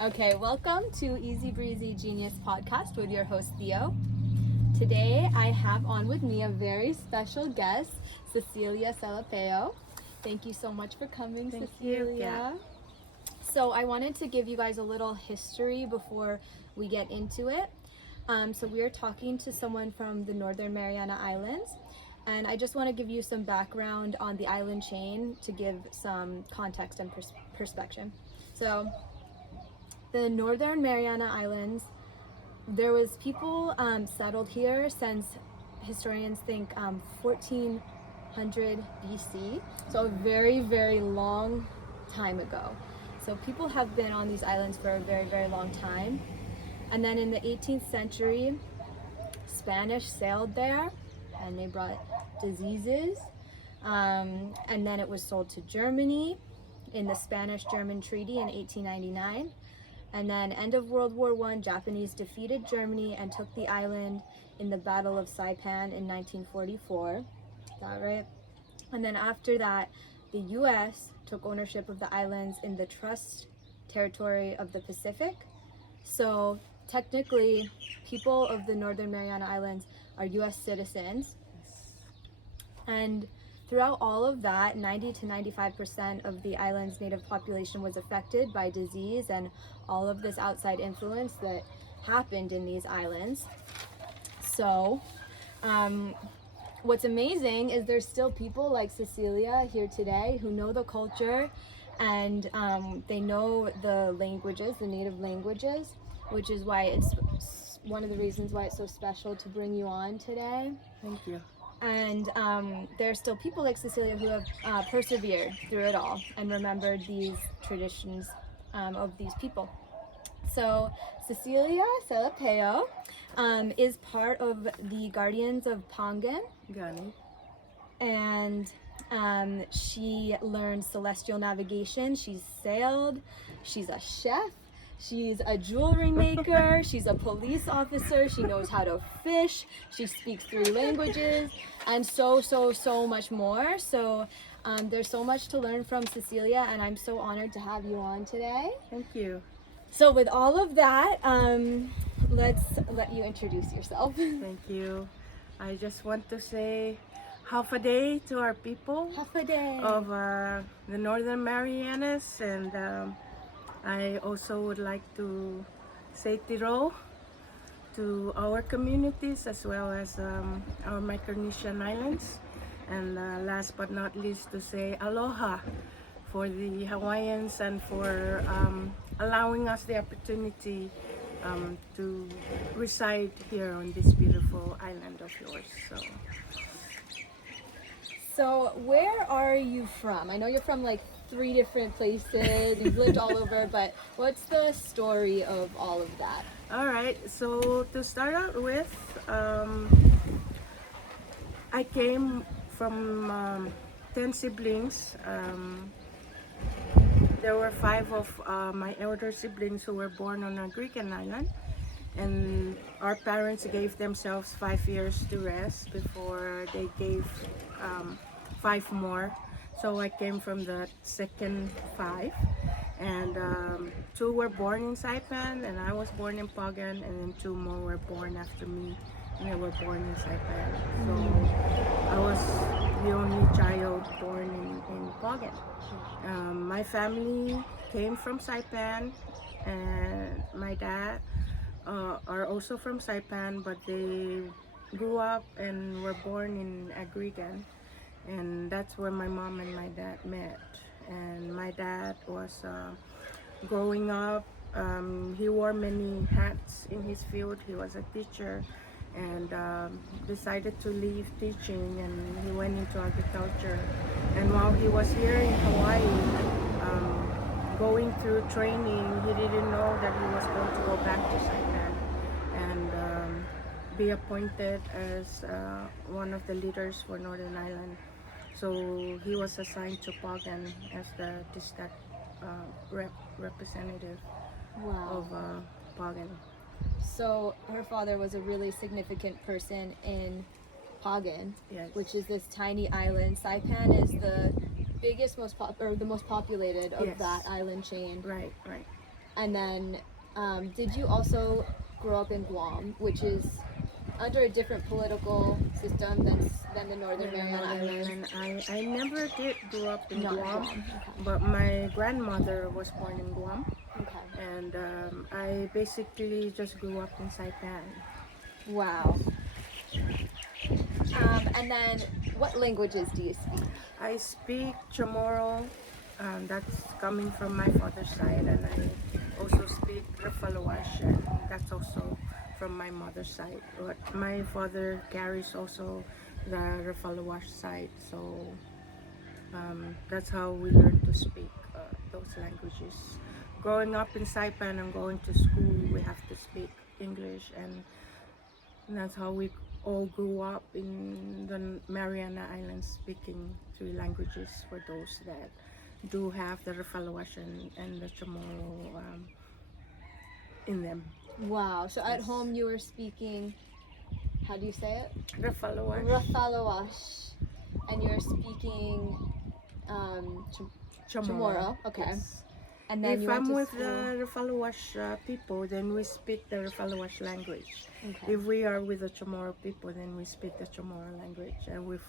Okay, welcome to Easy Breezy Genius podcast with your host Theo. Today I have on with me a very special guest, Cecilia Selepeo. Thank you so much for coming, Thank Cecilia. you. Yeah. So I wanted to give you guys a little history before we get into it. So we are talking to someone from the Northern Mariana Islands, and I just want to give you some background on the island chain to give some context and perspective. So the Northern Mariana Islands, there was people settled here since historians think 1400 BC, so a very, very long time ago. So people have been on these islands for a very, very long time. And then in the 18th century, Spanish sailed there and they brought diseases. And then it was sold to Germany in the Spanish-German Treaty in 1899. And then end of World War I, Japanese defeated Germany and took the island in the Battle of Saipan in 1944. Is that right? And then after that, the US took ownership of the islands in the Trust Territory of the Pacific. So technically, people of the Northern Mariana Islands are US citizens. And throughout all of that, 90 to 95% of the island's native population was affected by disease and all of this outside influence that happened in these islands. So, what's amazing is there's still people like Cecilia here today who know the culture and they know the languages, the native languages, which is why it's one of the reasons why it's so special to bring you on today. Thank you. And there are still people like Cecilia who have persevered through it all and remembered these traditions of these people. So Cecilia Selepeo is part of the Guardians of Pangan, Gani. and she learned celestial navigation. She's sailed. She's a chef. She's a jewelry maker. She's a police officer. She knows how to fish. She speaks 3 languages, and so much more. So there's so much to learn from Cecilia, and I'm so honored to have you on today. Thank you. So with all of that, let's let you introduce yourself. Thank you. I just want to say half a day to our people Half a day. of the Northern Marianas, and I also would like to say tiro to our communities as well as our Micronesian islands, and last but not least to say aloha for the Hawaiians and for allowing us the opportunity to reside here on this beautiful island of yours. So where are you from? I know you're from like 3 different places. You've lived all over, but what's the story of all of that? All right, so to start out with, I came from 10 siblings. There were 5 of my elder siblings who were born on a Greek island, and our parents gave themselves 5 years to rest before they gave 5 more. So I came from the second 5, and 2 were born in Saipan, and I was born in Pagan, and then 2 more were born after me, and they were born in Saipan. So I was the only child born in Pagan. My family came from Saipan, and my dad are also from Saipan, but they grew up and were born in Agrigan, and that's where my mom and my dad met. And my dad was growing up, he wore many hats in his field. He was a teacher and decided to leave teaching, and he went into agriculture. And while he was here in Hawaii, going through training, he didn't know that he was going to go back to Saipan and be appointed as one of the leaders for Northern Island. So he was assigned to Pagan as the district representative Wow. of Pagan. So her father was a really significant person in Pagan, Yes. which is this tiny island. Saipan is the biggest, the most populated of Yes. that island chain. Right, right. And then, did you also grow up in Guam, which is under a different political system than the Northern In the Mariana Northern Islands? Island, I never did grow up in Not in Guam, Guam. but my grandmother was born in Guam, Okay. Okay. and I basically just grew up in Saipan. Wow. And then, what languages do you speak? I speak Chamorro, that's coming from my father's side, and I also speak Rafalawash, and that's also from my mother's side. But my father carries also the Rafalawash side, so that's how we learn to speak those languages. Growing up in Saipan and going to school, we have to speak English, and that's how we all grew up in the Mariana Islands, speaking three languages for those that do have the Rafalawash and the Chamorro in them. Wow. So at Yes. home you were speaking, how do you say it? Rafalawash. Rafalawash. And you're speaking Chamorro. Okay. Yes. And then If you went I'm to with school. the Rafalawash people, then we speak the Rafalawash language. Okay. If we are with the Chamorro people, then we speak the Chamorro language. And with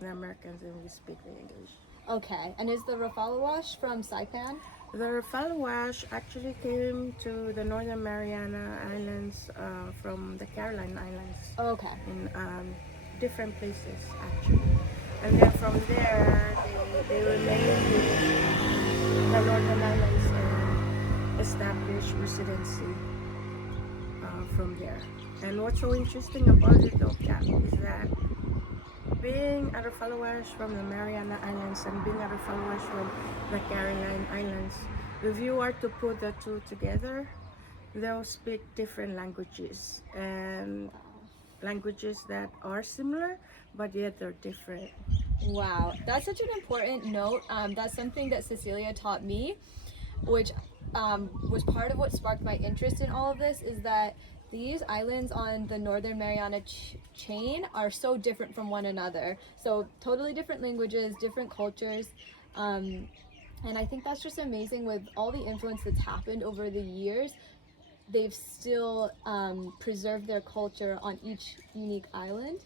the Americans, then we speak the English. Okay. And is the Rafalawash from Saipan? The Rafalawash actually came to the Northern Mariana Islands from the Caroline Islands Okay. in different places actually. And then from there, they remained in the Northern Islands and established residency from there. And what's so interesting about it though, Cap, is that being a Rafalawash from the Mariana Islands and being a Rafalawash from the Caroline Islands, if you are to put the two together, they'll speak different languages and languages that are similar, but yet they're different. Wow, that's such an important note. That's something that Cecilia taught me, which was part of what sparked my interest in all of this. Is that these islands on the Northern Mariana chain are so different from one another. So totally different languages, different cultures. And I think that's just amazing with all the influence that's happened over the years. They've still preserved their culture on each unique island.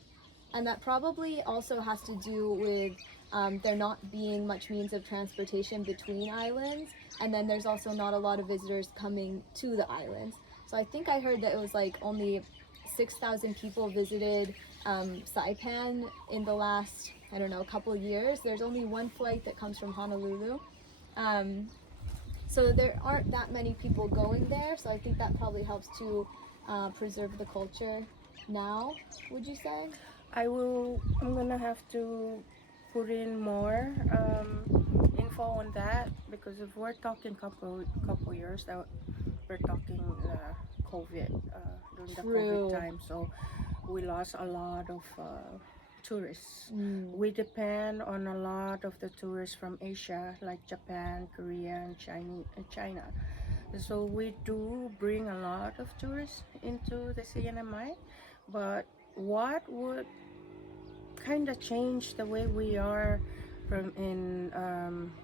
And that probably also has to do with there not being much means of transportation between islands. And then there's also not a lot of visitors coming to the islands. So I think I heard that it was like only 6,000 people visited Saipan in the last, I don't know, couple years. There's only one flight that comes from Honolulu. Um, so there aren't that many people going there. So I think that probably helps to preserve the culture now, would you say? I'm gonna have to put in more info on that because if we're talking couple years, that we're talking COVID during the COVID True. time, so we lost a lot of tourists. Mm. We depend on a lot of the tourists from Asia, like Japan, Korea, and China. So we do bring a lot of tourists into the CNMI, but what would kind of change the way we are from in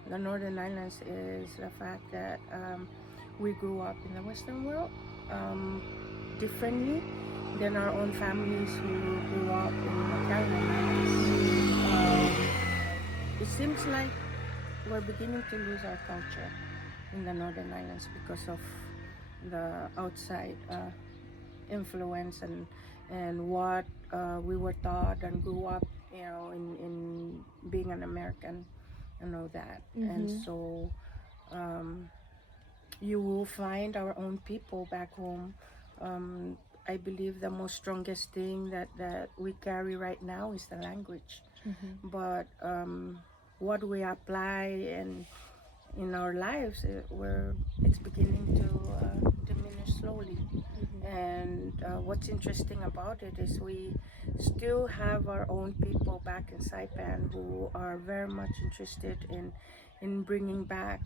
the Northern Islands is the fact that we grew up in the Western world differently than our own families who grew up in the Caribbean Islands. It seems like we're beginning to lose our culture in the Northern Islands because of the outside influence and what we were taught and grew up, in being an American and all that. And so you will find our own people back home. I believe the most strongest thing that we carry right now is the language. But what we apply in our lives, it's beginning to diminish slowly. And what's interesting about it is we still have our own people back in Saipan who are very much interested in bringing back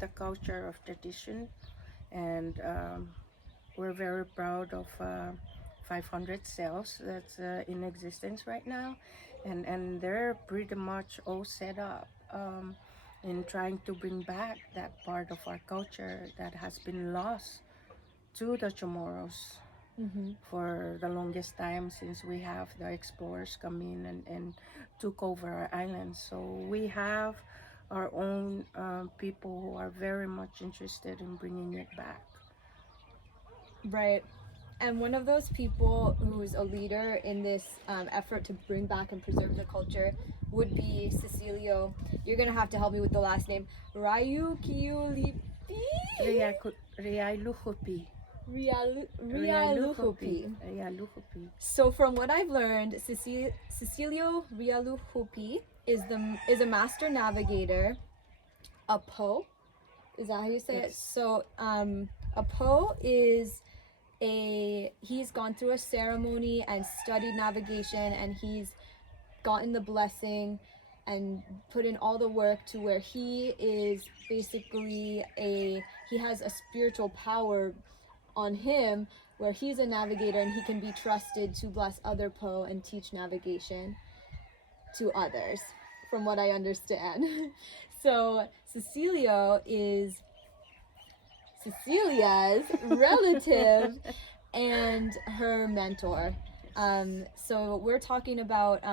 the culture of tradition, and we're very proud of 500 cells that's in existence right now, and they're pretty much all set up. in trying to bring back that part of our culture that has been lost to the Chamorros for the longest time, since we have the explorers come in and took over our island. So we have our own people who are very much interested in bringing it back. Right. And one of those people who's a leader in this effort to bring back and preserve the culture would be Cecilio. You're gonna have to help me with the last name. Ryu Kiulipi? Riailuhupi. Rialuhupi. Riailuhupi. So from what I've learned, Cecilio Rialuhupi is a master navigator, a Po. Is that how you say it? Yes. So a Po is he's gone through a ceremony and studied navigation, and he's gotten the blessing and put in all the work to where he is basically he has a spiritual power on him where he's a navigator and he can be trusted to bless other Po and teach navigation to others, from what I understand. So Cecilio is Cecilia's relative and her mentor. So we're talking about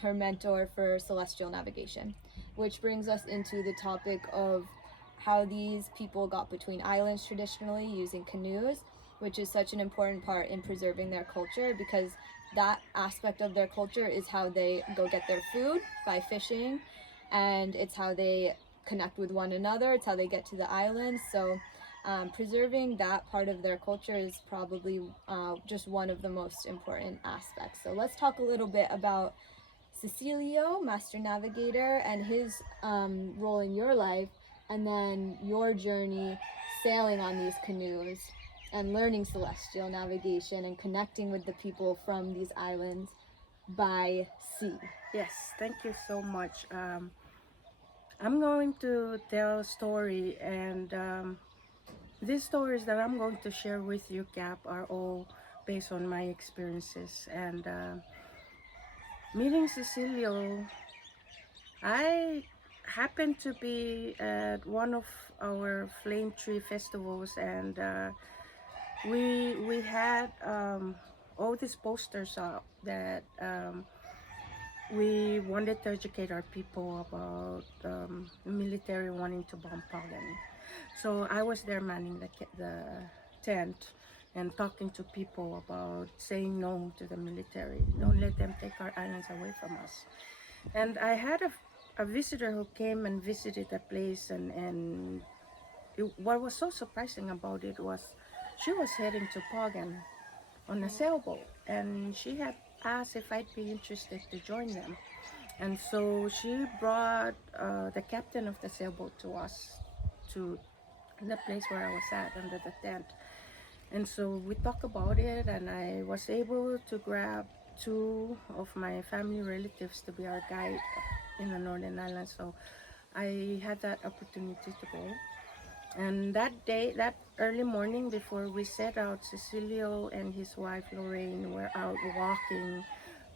her mentor for celestial navigation, which brings us into the topic of how these people got between islands traditionally using canoes, which is such an important part in preserving their culture, because that aspect of their culture is how they go get their food, by fishing, and it's how they connect with one another, it's how they get to the islands. So preserving that part of their culture is probably just one of the most important aspects. So let's talk a little bit about Cecilio, Master Navigator, and his role in your life, and then your journey sailing on these canoes and learning celestial navigation and connecting with the people from these islands by sea. Yes, thank you so much. I'm going to tell a story, and these stories that I'm going to share with you, Cap, are all based on my experiences. And meeting Cecilio, I happened to be at one of our flame tree festivals, and we had all these posters up that we wanted to educate our people about military wanting to bomb Pagan. So I was there manning the tent and talking to people about saying no to the military. Don't let them take our islands away from us. And I had a visitor who came and visited the place, and what was so surprising about it was she was heading to Pagan on a sailboat, and she had asked if I'd be interested to join them. And so she brought the captain of the sailboat to us, to the place where I was at under the tent. And so we talked about it, and I was able to grab two of my family relatives to be our guide in the Northern Islands. So I had that opportunity to go. And that day, that early morning before we set out, Cecilio and his wife Lorraine were out walking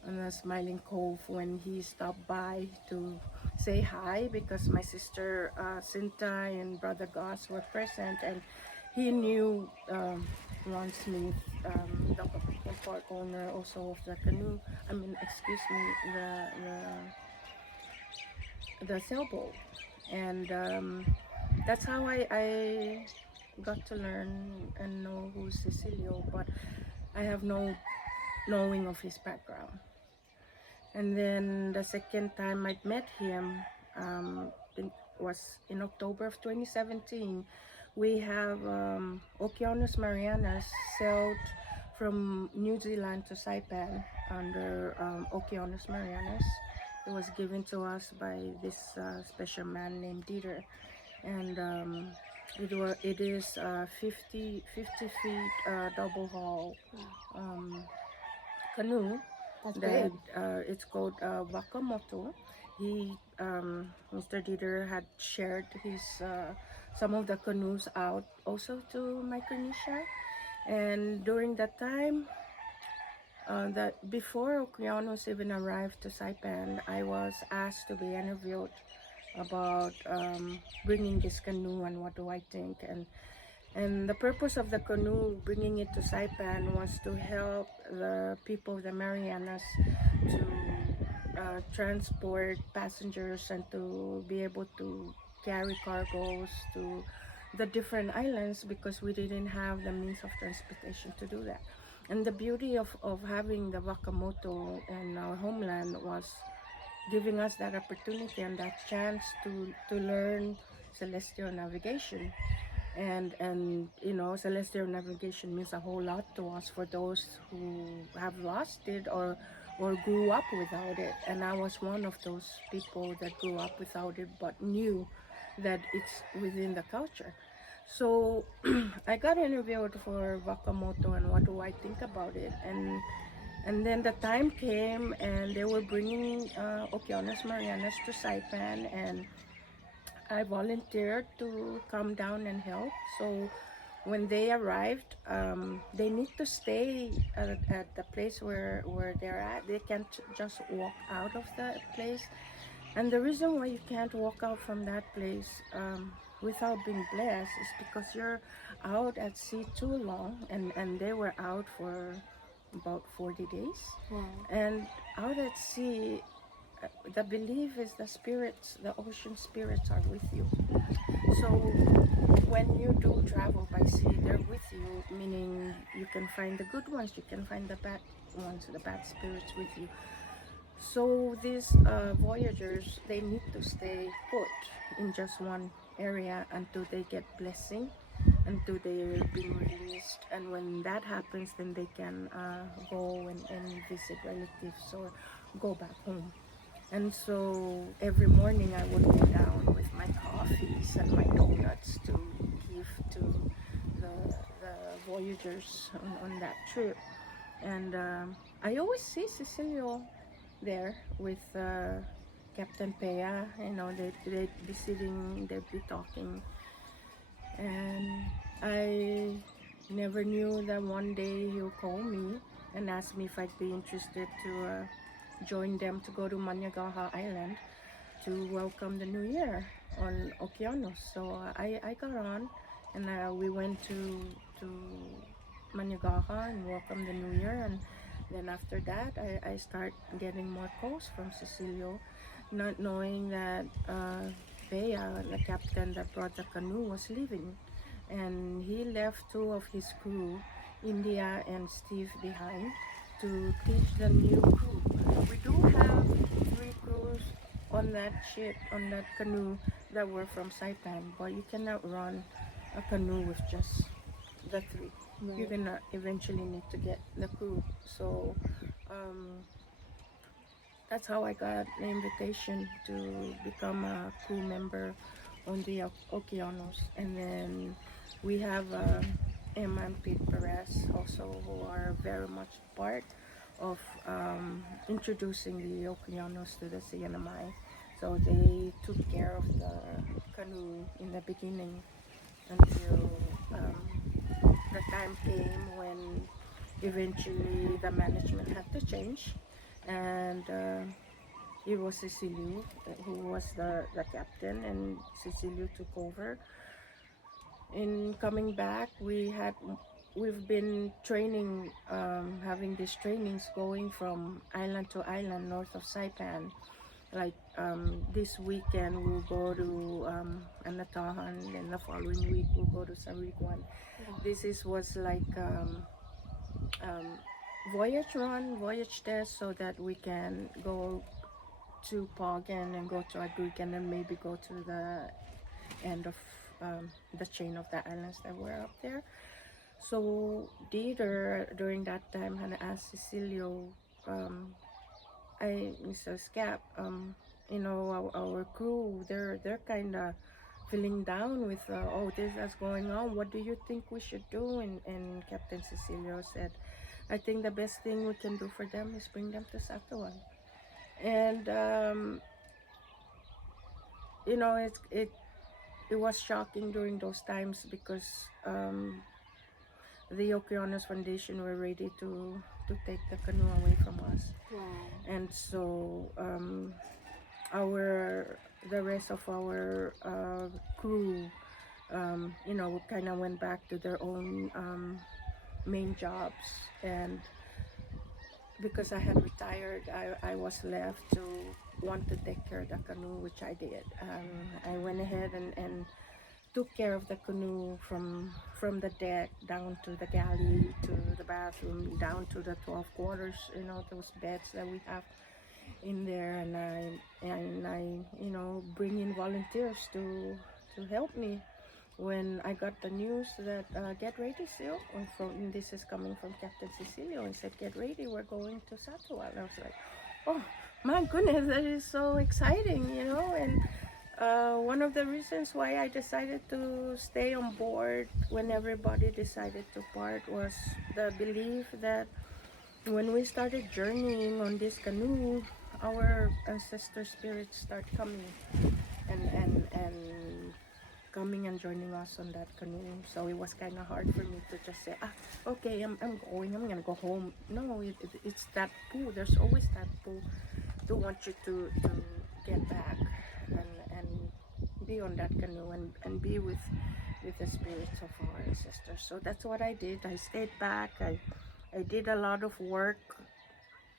on a Smiling Cove when he stopped by to say hi, because my sister Cinta and brother Gus were present, and he knew Ron Smith, the part owner also of the canoe. I mean, excuse me, the sailboat, and that's how I got to learn and know who's Cecilio, but I have no knowing of his background. And then the second time I met him was in October of 2017. We have Okeanos Marianas sailed from New Zealand to Saipan under Okeanos Marianas. It was given to us by this special man named Dieter, and it is 50 feet double hull canoe. That's That big. it's called Wakamoto. He Mr. Dieter had shared his some of the canoes out also to Micronesia, and during that time, that before Okeanos even arrived to Saipan, I was asked to be interviewed about bringing this canoe and what do I think. And the purpose of the canoe, bringing it to Saipan, was to help the people of the Marianas to transport passengers and to be able to carry cargoes to the different islands, because we didn't have the means of transportation to do that. And the beauty of having the Wakamoto in our homeland was giving us that opportunity and that chance to learn celestial navigation. And you know, celestial navigation means a whole lot to us for those who have lost it or grew up without it. And I was one of those people that grew up without it but knew that it's within the culture. So I got interviewed for Wakamoto and what do I think about it. And then the time came and they were bringing Okeanos Marianas to Saipan, and I volunteered to come down and help. So when they arrived, they need to stay at the place where they're at. They can't just walk out of the place. And the reason why you can't walk out from that place without being blessed is because you're out at sea too long, and they were out for about 40 days. Wow. And out at sea, the belief is the spirits, the ocean spirits are with you. So when you do travel by sea, they're with you, meaning you can find the good ones, you can find the bad ones, the bad spirits with you. So these voyagers, they need to stay put in just one area until they get blessing, until they're being released. And when that happens, then they can go and visit relatives or go back home. And so every morning I would go down with my coffees and my donuts to give to the voyagers on that trip. And I always see Cecilia there with Captain Pea. You know, they'd be sitting, they'd be talking. And I never knew that one day he'll call me and ask me if I'd be interested to join them to go to Manyagaha Island to welcome the new year on Okeanos. So I got on, and we went to Manyagaha and welcomed the new year. And then after that, I start getting more calls from Cecilio, not knowing that Bea, the captain that brought the canoe, was leaving. And he left two of his crew, India and Steve, behind to teach the new crew. We do have three crews on that ship, on that canoe, that were from Saipan, but you cannot run a canoe with just the three. Right. You're gonna eventually need to get the crew. So that's how I got the invitation to become a crew member on the Okeanos. And then we have Emma and Pete Perez also, who are very much part of introducing the Okeanos to the CNMI. So they took care of the canoe in the beginning until the time came when eventually the management had to change, and it was Cecilio who was the captain, and Cecilio took over. In coming back, we've been training, having these trainings going from island to island north of Saipan. Like this weekend we'll go to Anatahan, and the following week we'll go to Sariguan. This was like voyage run, voyage test, so that we can go to Pagan and go to Agrican and maybe go to the end of the chain of the islands that were up there. So Dieter during that time had asked Cecilio, Mr. Scap, you know, our crew, they're kind of feeling down with oh, this is going on. What do you think we should do? And Captain Cecilio said, I think the best thing we can do for them is bring them to Sakawan. And you know, it was shocking during those times because the Okeanos Foundation were ready to take the canoe away from us. Wow. And so our the rest of our crew, kind of went back to their own main jobs. And because I had retired, I was left to want to take care of the canoe, which I did. I went ahead and took care of the canoe from the deck down to the galley to the bathroom down to the 12 quarters, those beds that we have in there. And I bring in volunteers to help me. When I got the news that get ready, Seal, this is coming from Captain Cecilia, and said, get ready, we're going to Satawal. I was like, oh my goodness, that is so exciting. And one of the reasons why I decided to stay on board when everybody decided to part was the belief that when we started journeying on this canoe, our ancestor spirits start coming and coming and joining us on that canoe. So it was kind of hard for me to just say, okay, I'm going, I'm gonna go home. No, it's that pull. There's always that pull to want you to get back and be on that canoe and be with the spirits of our ancestors. So that's what I did. I stayed back. I did a lot of work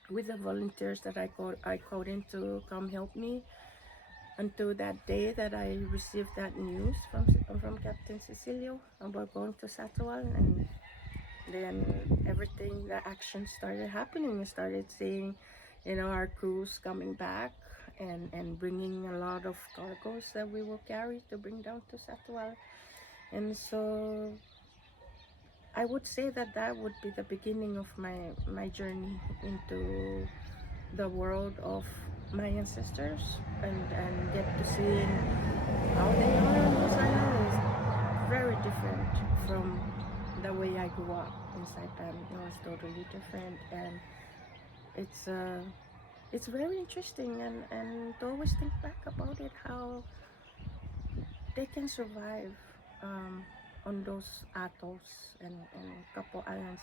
with the volunteers that I called in to come help me until that day that I received that news from Captain Cecilio about going to Satawal. And then everything, the action started happening. I started seeing, our crews coming back and bringing a lot of cargoes that we will carry to bring down to Satawal. And so I would say that would be the beginning of my journey into the world of my ancestors and get to see how they are on those islands. Is very different from the way I grew up in Saipan. It was totally different, and it's very interesting and to always think back about it, how they can survive on those atolls and couple islands.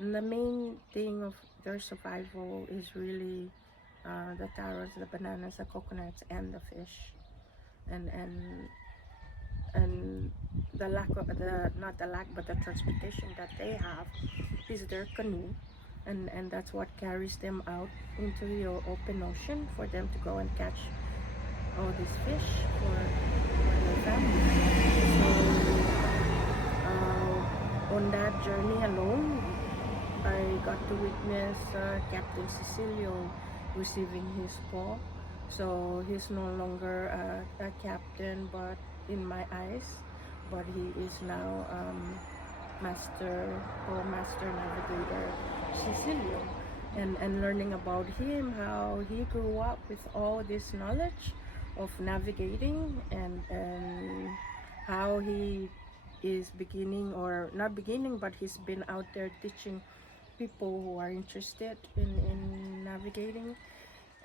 And the main thing of their survival is really the taros, the bananas, the coconuts, and the fish, and and the lack of the not the lack but the transportation that they have is their canoe, and that's what carries them out into the open ocean for them to go and catch all these fish for their family. So on that journey alone, I got to witness Captain Cecilio receiving his paw. So he's no longer a captain, but in my eyes, but he is now master navigator Cecilio, and learning about him, how he grew up with all this knowledge of navigating, and how he is beginning, or not beginning, but he's been out there teaching people who are interested in navigating.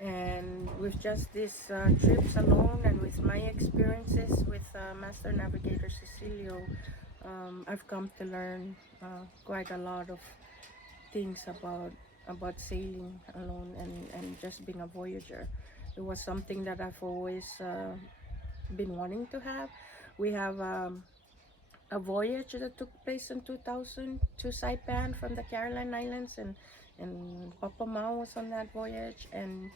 And with just these trips alone and with my experiences with Master Navigator Cecilio, I've come to learn quite a lot of things about sailing alone and just being a voyager. It was something that I've always been wanting to have. We have a voyage that took place in 2000 to Saipan from the Caroline Islands, and Papa Mao was on that voyage, and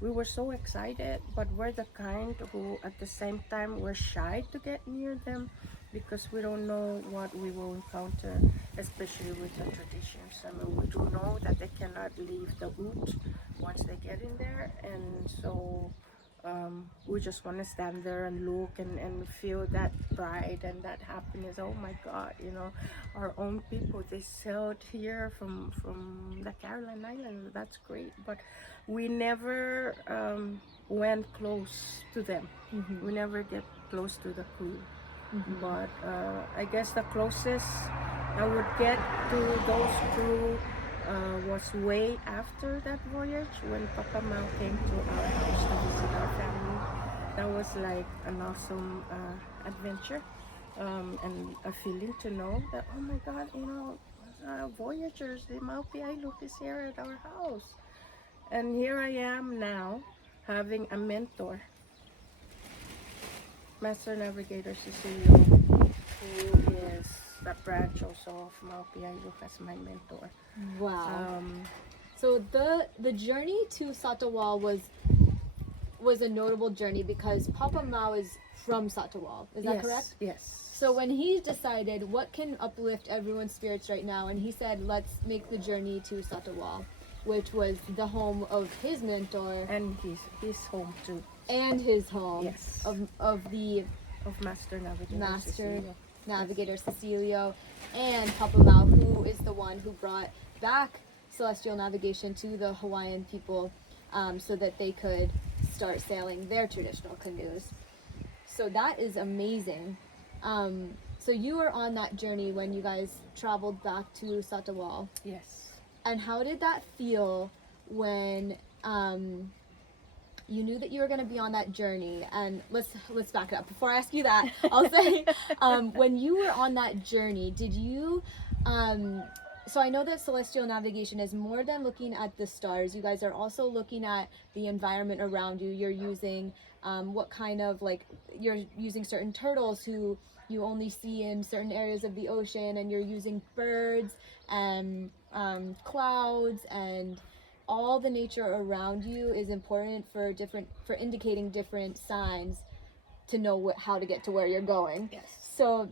we were so excited, but we're the kind who at the same time we're shy to get near them because we don't know what we will encounter, especially with the traditions. I mean, we do know that they cannot leave the boot once they get in there, and so we just want to stand there and look and feel that pride and that happiness. Oh my God, our own people, they sailed here from the Caroline Islands. That's great, but we never went close to them. We never get close to the crew. But I guess the closest I would get to those crew was way after that voyage, when Papa Mao came to our house to visit our family. That was like an awesome adventure, and a feeling to know that, oh my God, voyagers, the Maupi Ailuk is here at our house. And here I am now having a mentor Master Navigator Cecilia, who is a branch also of Maupiayu, as my mentor. Wow. Um, So the journey to Satawal was a notable journey because Papa Mao is from Satawal. Is that yes, correct? yes. So when he decided what can uplift everyone's spirits right now, and he said, let's make the journey to Satawal, which was the home of his mentor And his home too, and his home yes, of the of Master Navigator Master Cecilia. Navigator Cecilio and Papa Mao, who is the one who brought back celestial navigation to the Hawaiian people, so that they could start sailing their traditional canoes. So that is amazing. So you were on that journey when you guys traveled back to Satawal. Yes. And how did that feel when you knew that you were going to be on that journey? And let's back it up. Before I ask you that, I'll say, when you were on that journey, did you so I know that celestial navigation is more than looking at the stars. You guys are also looking at the environment around you. You're using what kind of, like, you're using certain turtles who you only see in certain areas of the ocean, and you're using birds and clouds, and all the nature around you is important for indicating different signs to know how to get to where you're going. Yes. So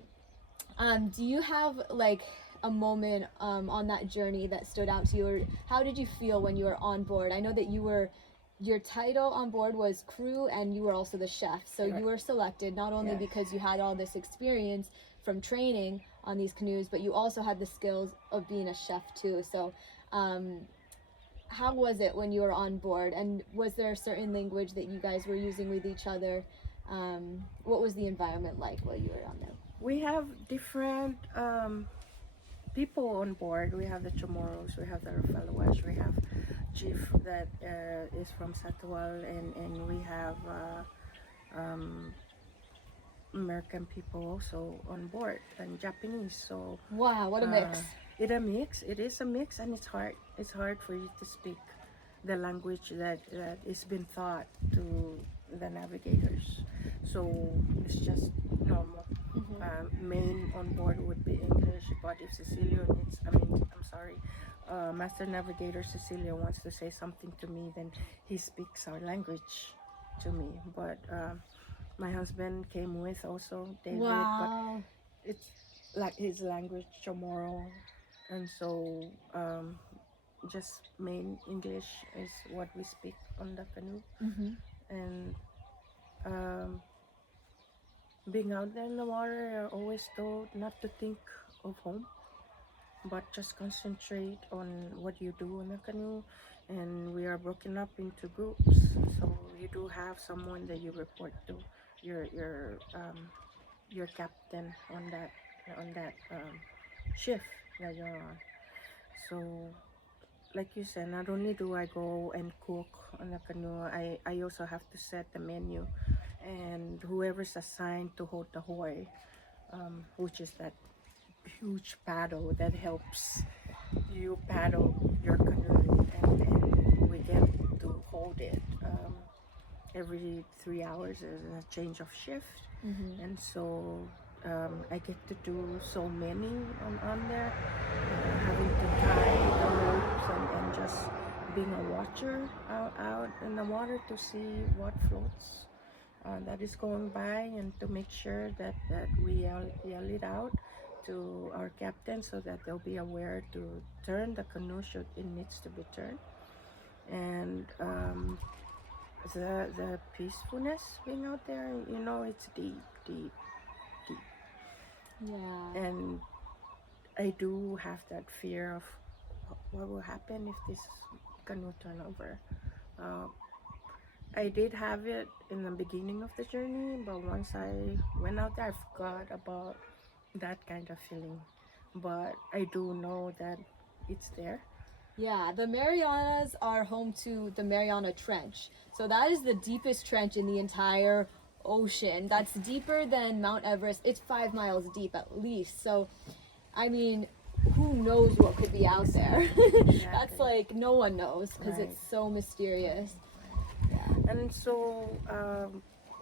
do you have like a moment on that journey that stood out to you, or how did you feel when you were on board? I know that your title on board was crew, and you were also the chef. So Right. you were selected not only Yes. because you had all this experience from training on these canoes, but you also had the skills of being a chef too. So how was it when you were on board, and was there a certain language that you guys were using with each other? What was the environment like while you were on there? We have different people on board. We have the Chamorros, we have the Rafalawash, we have Chief that is from Satawal, and we have American people also on board, and Japanese. So Wow, what a mix. It is a mix, and it's hard. It's hard for you to speak the language that is been taught to the navigators. So it's just normal. Main on board would be English, but if Cecilia needs, I'm sorry, Master Navigator Cecilia wants to say something to me, then he speaks our language to me. But my husband came with also, David, Wow. but it's like his language, Chamorro, and so just main English is what we speak on the canoe. And being out there in the water, you're always told not to think of home, but just concentrate on what you do in the canoe. And we are broken up into groups, so you do have someone that you report to, your captain on that shift that you're on. So like you said, not only do I go and cook on the canoe, I also have to set the menu, and whoever's assigned to hold the hoy, which is that huge paddle that helps you paddle your canoe, and we get to hold it. Every 3 hours is a change of shift, and so I get to do so many on there, having to tie the ropes, and just being a watcher out in the water to see what floats that is going by, and to make sure that we yell it out to our captain so that they'll be aware to turn the canoe should it needs to be turned. And the peacefulness being out there, it's deep, deep, deep. Yeah. And I do have that fear of what will happen if this canoe turn over. I did have it in the beginning of the journey, but once I went out there, I forgot about that kind of feeling. But I do know that it's there. Yeah, the Marianas are home to the Mariana Trench. So that is the deepest trench in the entire ocean. That's deeper than Mount Everest. It's 5 miles deep at least. So, I mean, who knows what could be out there? That's like no one knows because Right. it's so mysterious. And so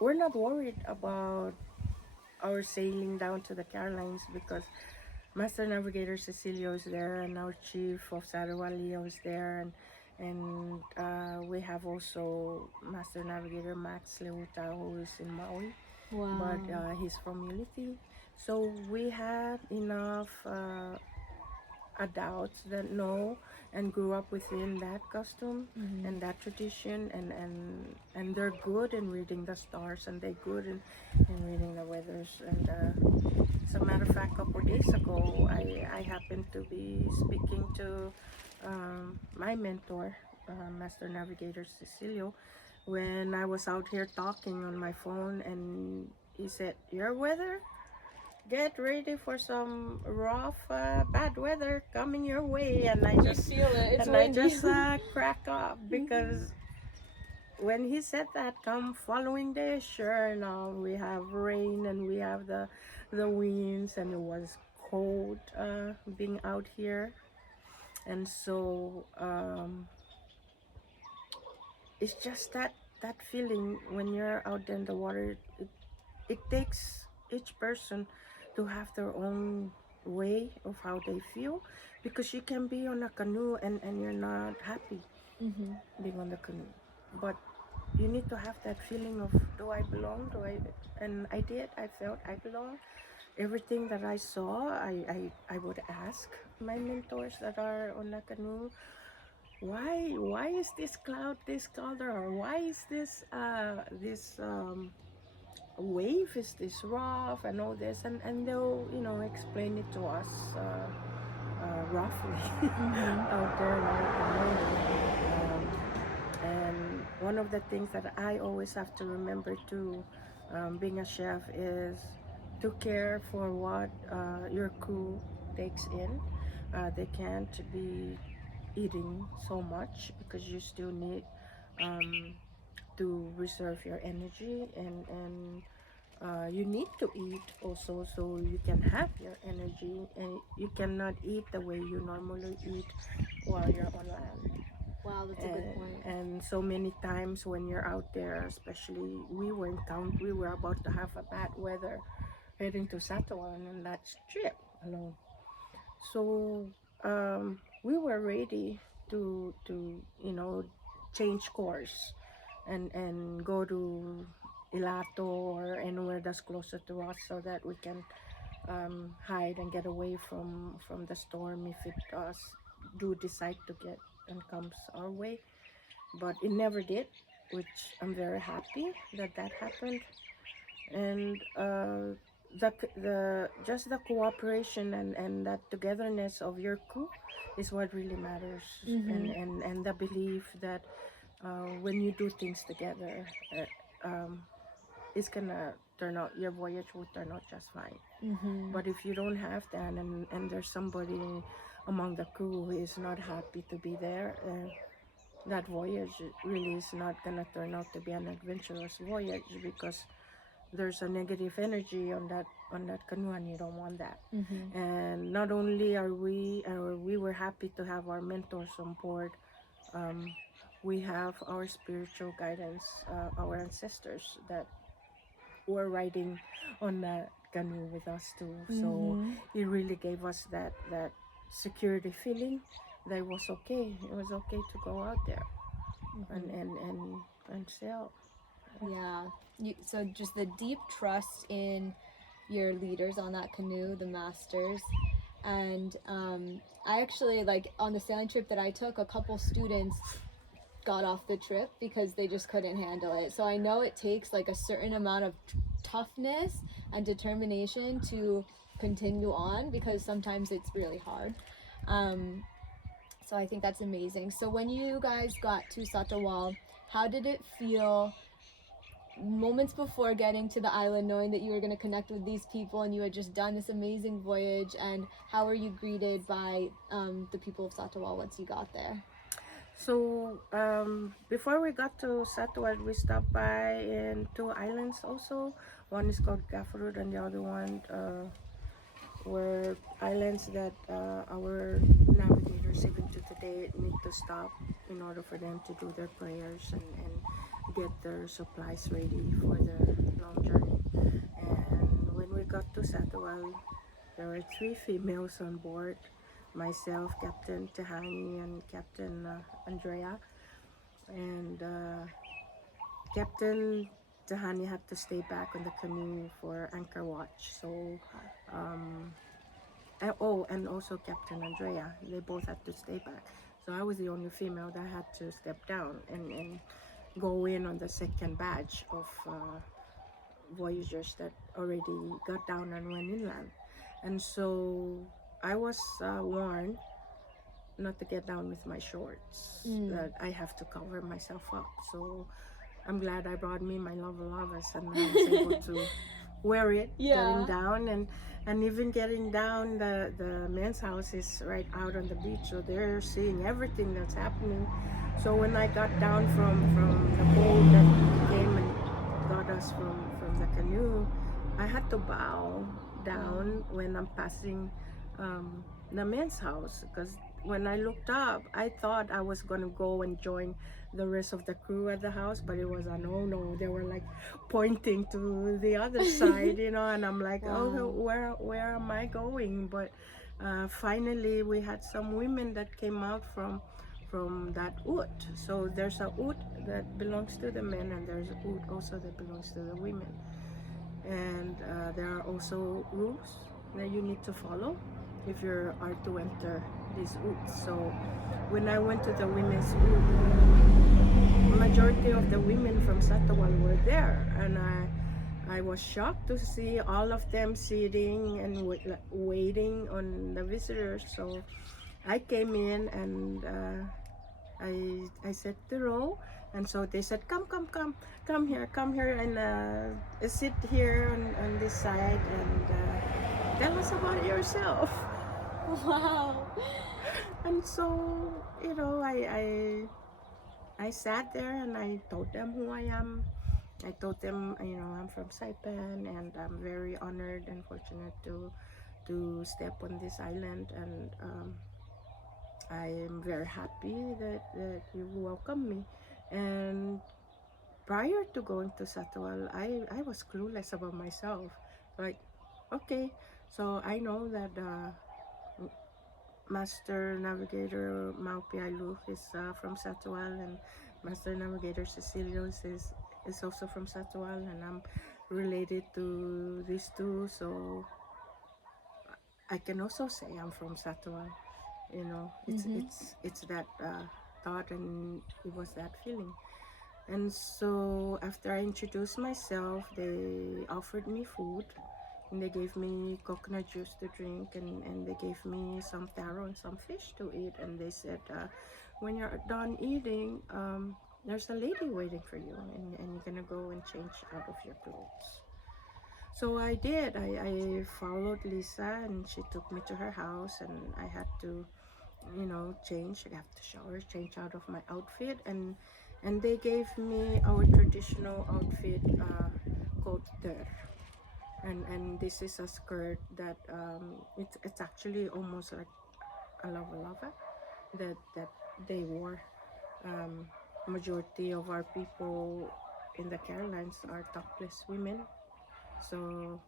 we're not worried about our sailing down to the Carolines because Master Navigator Cecilio is there, and our Chief of Sarawak Leo is there, and we have also Master Navigator Max Leuta, who is in Maui, Wow. but he's from Unity. So we had enough adults that know and grew up within that custom and that tradition, and they're good in reading the stars, and they're good in reading the weathers. And as a matter of fact, a couple days ago, I happened to be speaking to my mentor, Master Navigator Cecilio, when I was out here talking on my phone, and he said, "Your weather, get ready for some rough, bad weather coming your way." And I just feel it. It's and I windy. just crack up because when he said that, come following day, sure enough, we have rain and we have the winds, and it was cold being out here. And so it's just that feeling when you're out there in the water. It takes each person to have their own way of how they feel, because you can be on a canoe and you're not happy being on the canoe, but you need to have that feeling of, do I belong, and I felt I belong. Everything that I saw, I would ask my mentors that are on the canoe, why is this cloud this color, or why is this wave is this rough and all this, and they'll explain it to us roughly out there in our community. And one of the things that I always have to remember too, being a chef, is to care for what your crew takes in. They can't be eating so much because you still need um, to reserve your energy, and you need to eat also so you can have your energy, and you cannot eat the way you normally eat while you're on land. Wow, that's a good point. And so many times when you're out there, especially we were about to have a bad weather heading to Satawan on that trip alone. So we were ready to change course and go to Ilato or anywhere that's closer to us, so that we can hide and get away from the storm if it does do decide to get and comes our way. But it never did, which I'm very happy that that happened. And the just the cooperation and that togetherness of your crew is what really matters, and the belief that when you do things together, it's gonna turn out, your voyage will turn out just fine. But if you don't have that, and there's somebody among the crew who is not happy to be there, that voyage really is not gonna turn out to be an adventurous voyage, because there's a negative energy on that canoe, and you don't want that. And not only are we were happy to have our mentors on board, we have our spiritual guidance, our ancestors that were riding on that canoe with us too. So it really gave us that security feeling that it was okay. It was okay to go out there and sail. Yeah. So just the deep trust in your leaders on that canoe, the masters. And I actually, like, on the sailing trip that I took, a couple students got off the trip because they just couldn't handle it. So I know it takes like a certain amount of toughness and determination to continue on, because sometimes it's really hard. So I think that's amazing. So when you guys got to Satawal, how did it feel moments before getting to the island, knowing that you were going to connect with these people and you had just done this amazing voyage? And how were you greeted by the people of Satawal once you got there? So before we got to Satawal, we stopped by in two islands also. One is called Gafurud, and the other one were islands that our navigators even to today need to stop in order for them to do their prayers and get their supplies ready for their long journey. And when we got to Satawal, there were three females on board, myself, Captain Tehani, and Captain Andrea. And Captain Tehani had to stay back on the canoe for anchor watch. So, um, and also Captain Andrea, they both had to stay back. So I was the only female that had to step down and go in on the second batch of voyagers that already got down and went inland. And so I was warned not to get down with my shorts, that I have to cover myself up. So I'm glad I brought me my lava lavas and I was able to wear it getting Yeah. down, and even getting down, the men's house is right out on the beach, so they're seeing everything that's happening. So when I got down from the boat that came and got us from the canoe, I had to bow down when I'm passing the men's house, because when I looked up, I thought I was gonna go and join the rest of the crew at the house, but it was a no. They were like pointing to the other side, you know, and I'm like, Wow. oh, where am I going? But finally, we had some women that came out from that oot. So there's a oot that belongs to the men, and there's a oot also that belongs to the women. And there are also rules that you need to follow if you are to enter these oots. So when I went to the women's oot, majority of the women from Satawal were there, and I was shocked to see all of them sitting and waiting on the visitors. So I came in and I set the row, and so they said, come here, and sit here on this side, and tell us about yourself. Wow. And so, you know, I sat there and I told them who I am. I told them, you know, I'm from Saipan, and I'm very honored and fortunate to step on this island, and I am very happy that you welcome me. And prior to going to Satawal, I was clueless about myself. Like, okay, so I know that Master Navigator Maupi Ailuk is from Satawal, and Master Navigator Cecilia is also from Satawal, and I'm related to these two, so I can also say I'm from Satawal. You know, it's that thought, and it was that feeling. And so after I introduced myself, they offered me food, and they gave me coconut juice to drink, and they gave me some taro and some fish to eat, and they said, when you're done eating, there's a lady waiting for you, and you're gonna go and change out of your clothes. So I did. I followed Lisa, and she took me to her house, and I had to, you know, change. I have to shower, change out of my outfit, and they gave me our traditional outfit called ter. And this is a skirt that it's actually almost like a lava that they wore. Majority of our people in the Carolines are topless women, so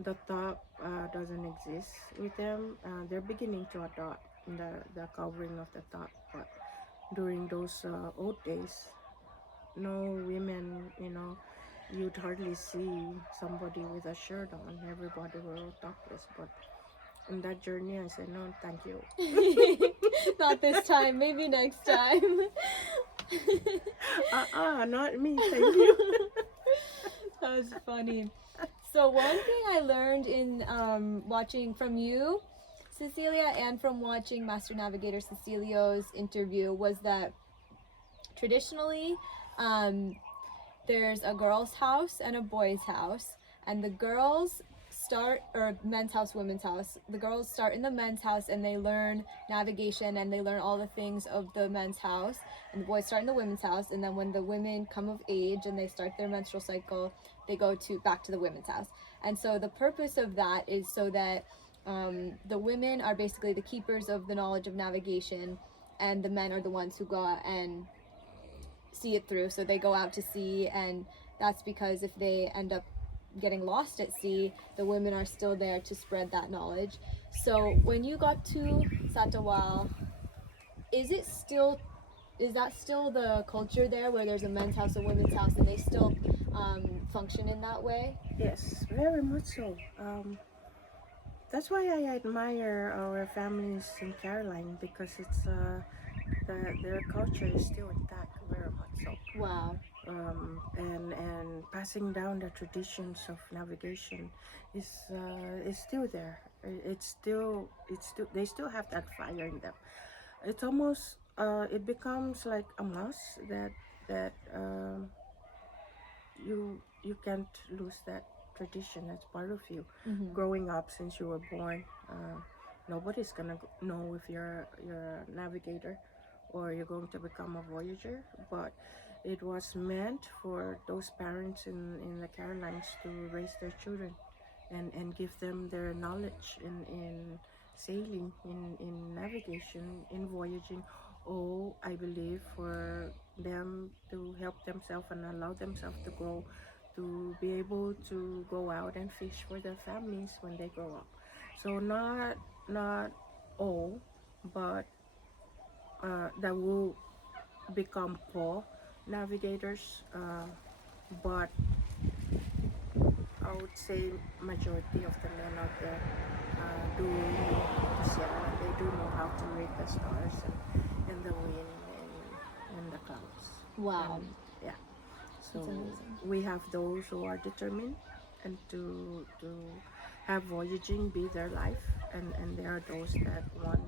the top doesn't exist with them. They're beginning to adopt the covering of the top, but during those old days, no women, you know, you'd hardly see somebody with a shirt on. Everybody were all topless. But on that journey, I said, no, thank you. Not this time, maybe next time. Not me, thank you. That was funny. So one thing I learned in watching from you, Cecilia, and from watching Master Navigator Cecilio's interview was that traditionally, there's a girl's house and a boy's house, and the girls start, or men's house, women's house, the girls start in the men's house and they learn navigation and they learn all the things of the men's house, and the boys start in the women's house, and then when the women come of age and they start their menstrual cycle, they go to back to the women's house. And so the purpose of that is so that the women are basically the keepers of the knowledge of navigation, and the men are the ones who go out and see it through. So they go out to sea, and that's because if they end up getting lost at sea, the women are still there to spread that knowledge. So when you got to Satawal, is it still is that still the culture there where there's a men's house, a women's house, and they still function in that way? Yes, very much so. That's why I admire our families in Caroline, because it's their culture is still intact, very much so. Wow. And passing down the traditions of navigation is still there. It's still they still have that fire in them. It's almost it becomes like a must that you can't lose that tradition as part of you. Growing up since you were born, nobody's gonna know if you're a navigator or you're going to become a voyager, but it was meant for those parents in the Carolines to raise their children and give them their knowledge in sailing, in navigation, in voyaging. Oh, I believe for them to help themselves and allow themselves to grow, to be able to go out and fish for their families when they grow up. So not all, but that will become poor navigators. But I would say majority of the men out there do know how to sail, and they do know how to read the stars and the wind and the clouds. Wow. Yeah. So That's amazing. we have those who are determined and to have voyaging be their life, and there are those that want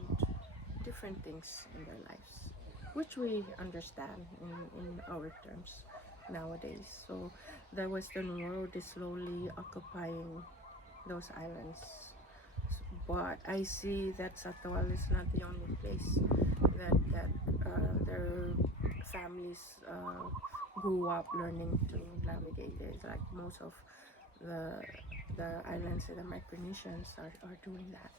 different things in their lives, which we understand in our terms nowadays. So the Western world is slowly occupying those islands. But I see that Satawal is not the only place that their families grew up learning to navigate. It's like most of the the islands in the Micronesians are doing that.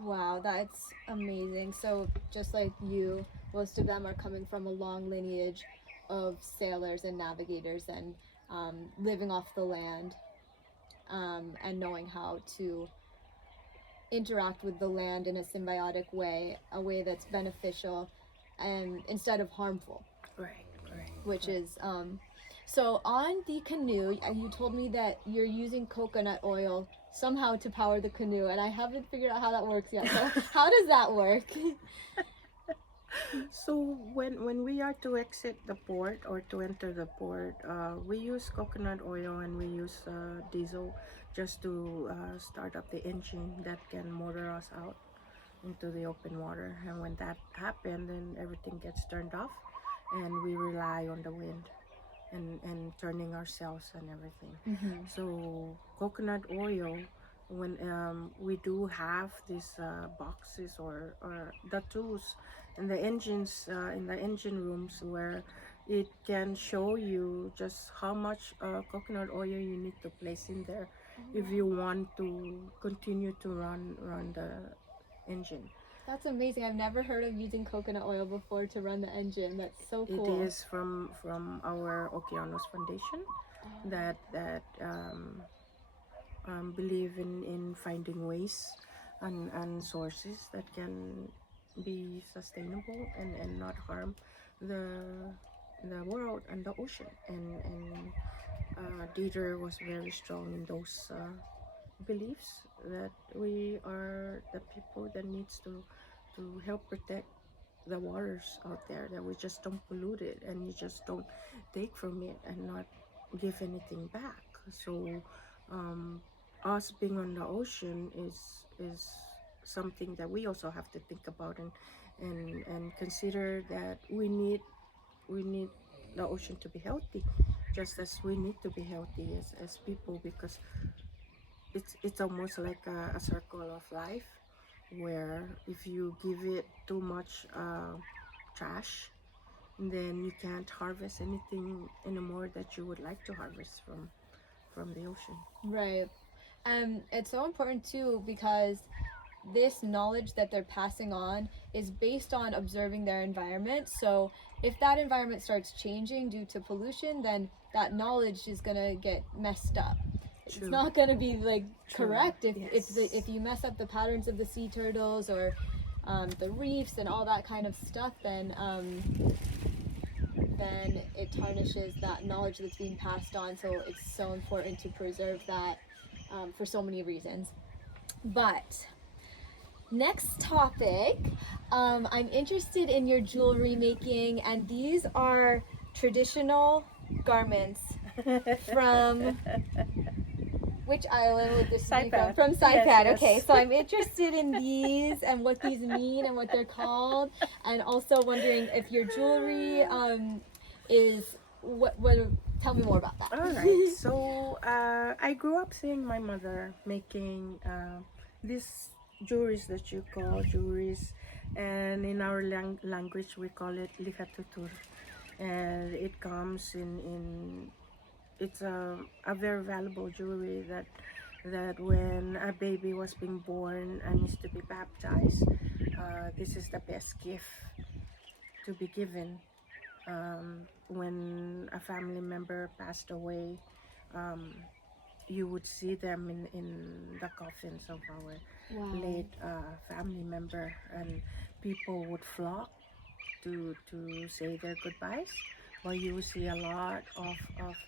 Wow, that's amazing. So, just like you, most of them are coming from a long lineage of sailors and navigators and living off the land and knowing how to interact with the land in a symbiotic way, a way that's beneficial and instead of harmful, Right, right. which right. is so on the canoe, you told me that you're using coconut oil somehow to power the canoe, and I haven't figured out how that works yet. So how does that work? So when we are to exit the port or to enter the port, we use coconut oil and we use diesel just to start up the engine that can motor us out into the open water. And when that happens, then everything gets turned off, and we rely on the wind and turning ourselves and everything. So coconut oil, when we do have these boxes or the tools in the engines in the engine rooms where it can show you just how much coconut oil you need to place in there if you want to continue to run the engine. That's amazing. I've never heard of using coconut oil before to run the engine. That's so It cool. is from our Okeanos Foundation that believe in finding ways and sources that can be sustainable and not harm the the world and the ocean. And Dieter was very strong in those beliefs that we are the people that needs to help protect the waters out there, that we just don't pollute it and you just don't take from it and not give anything back. So um, us being on the ocean is something that we also have to think about and consider that we need the ocean to be healthy, just as we need to be healthy as people, because it's almost like a circle of life, where if you give it too much trash, then you can't harvest anything anymore that you would like to harvest from the ocean. Right. It's so important too because this knowledge that they're passing on is based on observing their environment. So if that environment starts changing due to pollution, then that knowledge is gonna get messed up. True. It's not gonna be like True. correct if Yes. if you mess up the patterns of the sea turtles or the reefs and all that kind of stuff, then it tarnishes that knowledge that's being passed on. So it's so important to preserve that for so many reasons. But next topic, I'm interested in your jewelry making, and these are traditional garments from which island would this be from? Saipan. From Saipan. Yes, yes. Okay, so I'm interested in these and what these mean and what they're called, and also wondering if your jewelry is what. Tell me more about that. All right. So I grew up seeing my mother making these jewelries that you call jewelries, and in our language we call it likatutur, and it comes in it's a very valuable jewelry that when a baby was being born and needs to be baptized, this is the best gift to be given. When a family member passed away, you would see them in the coffins of our late family member, and people would flock to say their goodbyes. Well, you will see a lot of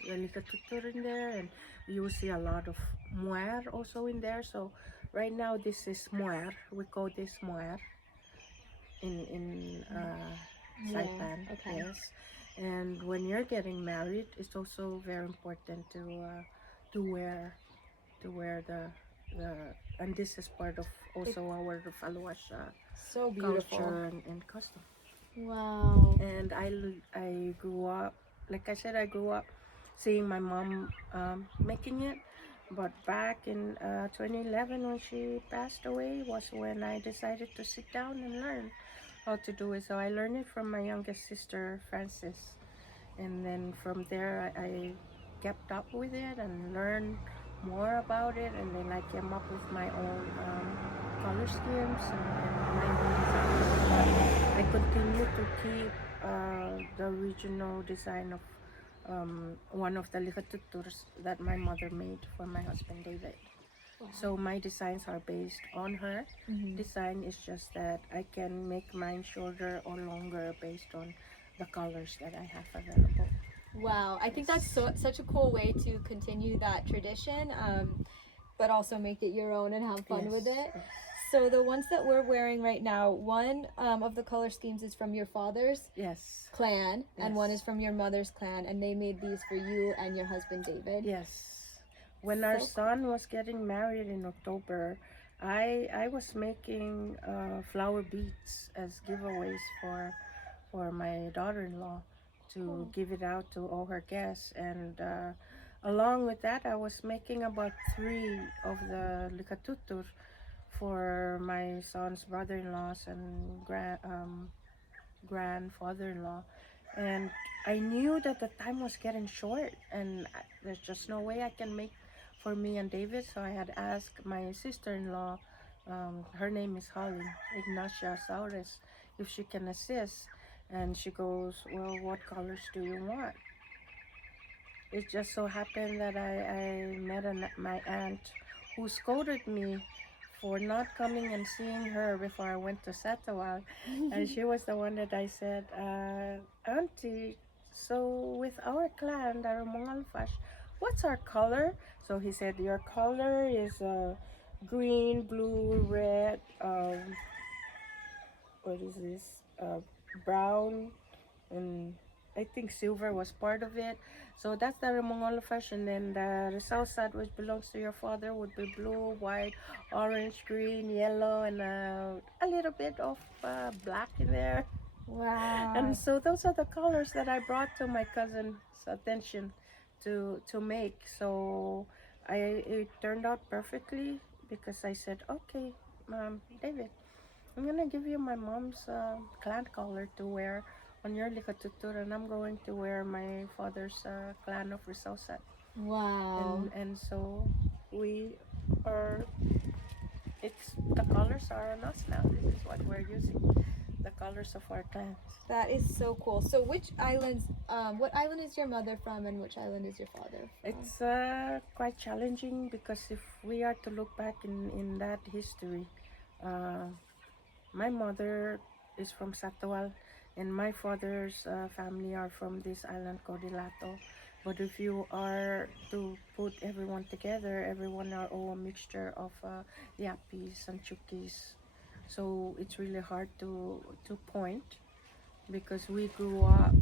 Tutur in there, and you will see a lot of muer also in there. So right now this is muer. We call this muer in Saipan. Okay. Yes. And when you're getting married, it's also very important to wear the and this is part of also our Faluash So beautiful. culture and custom. Wow. And I grew up, like I said, I grew up seeing my mom making it. But back in 2011, when she passed away, was when I decided to sit down and learn how to do it. So I learned it from my youngest sister, Frances. And then from there, I kept up with it and learned more about it. And then I came up with my own color schemes and my own designs. But I continue to keep the original design of one of the likatuturs that my mother made for my husband David. Wow. So my designs are based on her design. It's just that I can make mine shorter or longer based on the colors that I have available. Wow, I think that's such a cool way to continue that tradition, but also make it your own and have fun with it. Yes. So the ones that we're wearing right now, one of the color schemes is from your father's Yes. clan, and one Yes. is from your mother's clan, and they made these for you and your husband David. Yes. When our So son was getting married in October, I was making flower beads as giveaways for my daughter-in-law to give it out to all her guests, and along with that I was making about 3 of the likatutur for my son's brother-in-laws and grandfather-in-law. And I knew that the time was getting short, and there's just no way I can make for me and David. So I had asked my sister-in-law, her name is Holly Ignacia Saures, if she can assist. And she goes, well, what colors do you want? It just so happened that I met my aunt who scolded me for not coming and seeing her before I went to Satawal. And she was the one that I said, Auntie, so with our clan, the Romongalfash, what's our color? So he said, your color is green, blue, red, what is this? Brown, and I think silver was part of it. So that's the Remongolofash, and then the Rizal side, which belongs to your father, would be blue, white, orange, green, yellow, and a little bit of black in there. wow. And so those are the colors that I brought to my cousin's attention to make. So it turned out perfectly because I said, okay, David, I'm gonna give you my mom's clan color to wear on your likatutur, and I'm going to wear my father's clan of Rizal. Wow. And so we are it's the colors are on us now. This is what we're using, the colors of our clans. That is so cool. So which islands, what island is your mother from and which island is your father from? It's quite challenging because if we are to look back in that history, uh, my mother is from Satawal, and my father's family are from this island called Ilato. But if you are to put everyone together, everyone are all a mixture of Yapis and Chukis. So it's really hard to point because we grew up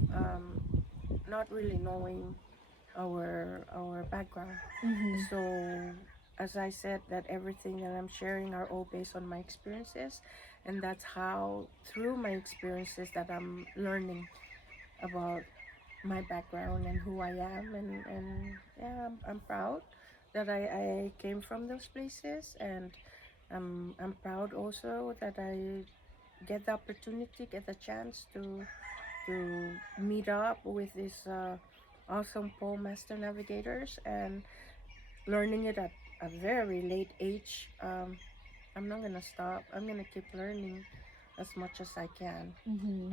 not really knowing our background. Mm-hmm. So as I said, that everything that I'm sharing are all based on my experiences, and that's how through my experiences that I'm learning about my background and who I am, and yeah, I'm proud that I came from those places, and I'm proud also that I get the opportunity, get the chance to meet up with these awesome pole master navigators and learning it at a very late age. I'm not gonna stop. I'm gonna keep learning as much as I can, Mm-hmm.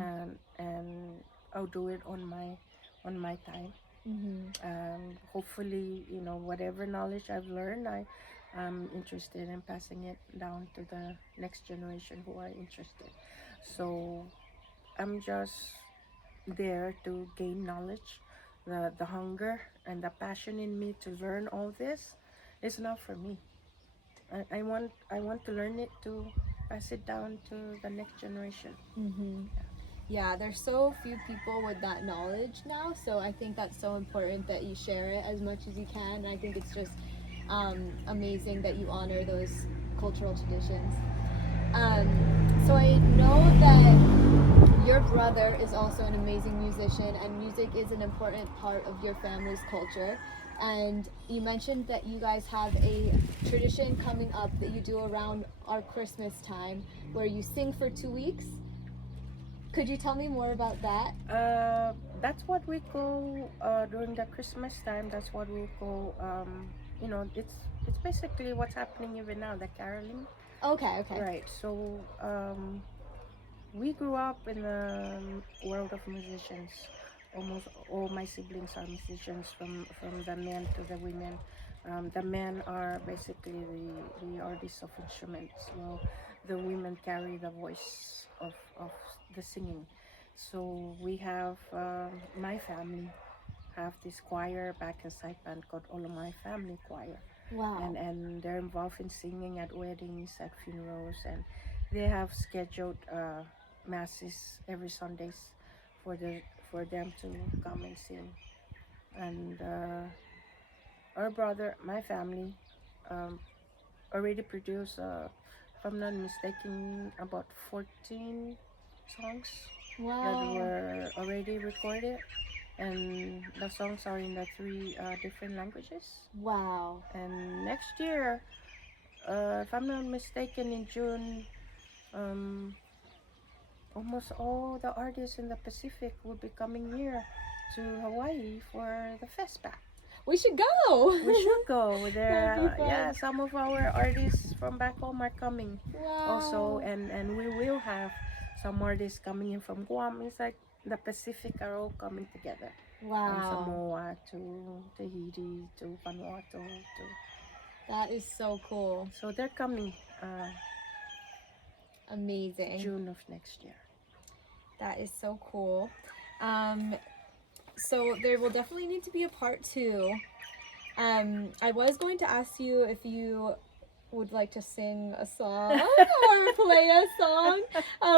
and I'll do it on my time. Mm-hmm. Hopefully, whatever knowledge I've learned, I'm interested in passing it down to the next generation who are interested. So I'm just there to gain knowledge. The hunger and the passion in me to learn all this is not for me. I want to learn it to pass it down to the next generation. Mm-hmm. Yeah, there's so few people with that knowledge now, so I think that's so important that you share it as much as you can. I think it's just amazing that you honor those cultural traditions. So I know that your brother is also an amazing musician, and music is an important part of your family's culture. And you mentioned that you guys have a tradition coming up that you do around our Christmas time where you sing for 2 weeks. Could you tell me more about that? That's what we call during the Christmas time. That's what we call. It's basically what's happening even now, the caroling. Okay, okay. Right. So we grew up in the world of musicians. Almost all my siblings are musicians, from the men to the women. The men are basically the artists of instruments, while the women carry the voice of the singing. So we have my family have this choir back in Saipan called All My Family Choir, Wow. and they're involved in singing at weddings, at funerals, and they have scheduled masses every Sundays for for them to come and sing. And our brother, my family, um, already produced, if I'm not mistaken, about 14 songs that Wow. were already recorded, and the songs are in the three different languages. Wow. And next year, if I'm not mistaken, in June, um, almost all the artists in the Pacific will be coming here to Hawaii for the FESPA. We should go. We should go That'd be there. fun. Yeah, some of our artists from back home are coming also, Wow. and we will have some artists coming in from Guam. It's like the Pacific are all coming together. From Wow. Samoa to Tahiti to Vanuatu to, That is so cool. so they're coming Amazing. June of next year. That is so cool. So there will definitely need to be a part 2. I was going to ask you if you would like to sing a song or play a song,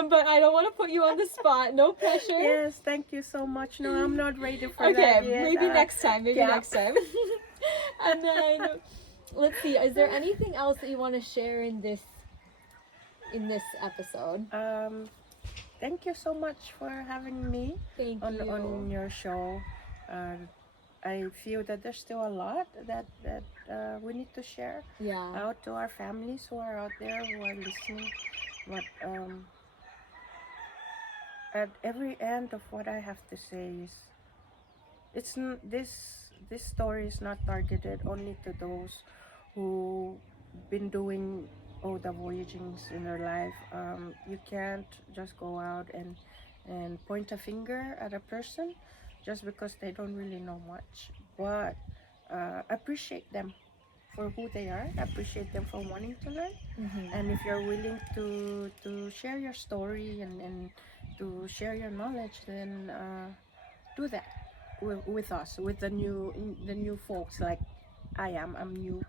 but I don't want to put you on the spot. No pressure. Yes, thank you so much. No, I'm not ready for Okay, that yet. maybe next time. Maybe yeah. next time. And then let's see. Is there anything else that you want to share in this episode? Thank you so much for having me Thank on you. your show. I feel that there's still a lot that we need to share Yeah. out to our families who are out there who are listening. But at every end of what I have to say is, this story is not targeted only to those who been doing all the voyagings in their life. You can't just go out and point a finger at a person just because they don't really know much. But appreciate them for who they are. Appreciate them for wanting to learn. And if you're willing to share your story and to share your knowledge, then do that with us, with the new folks like I am. I'm new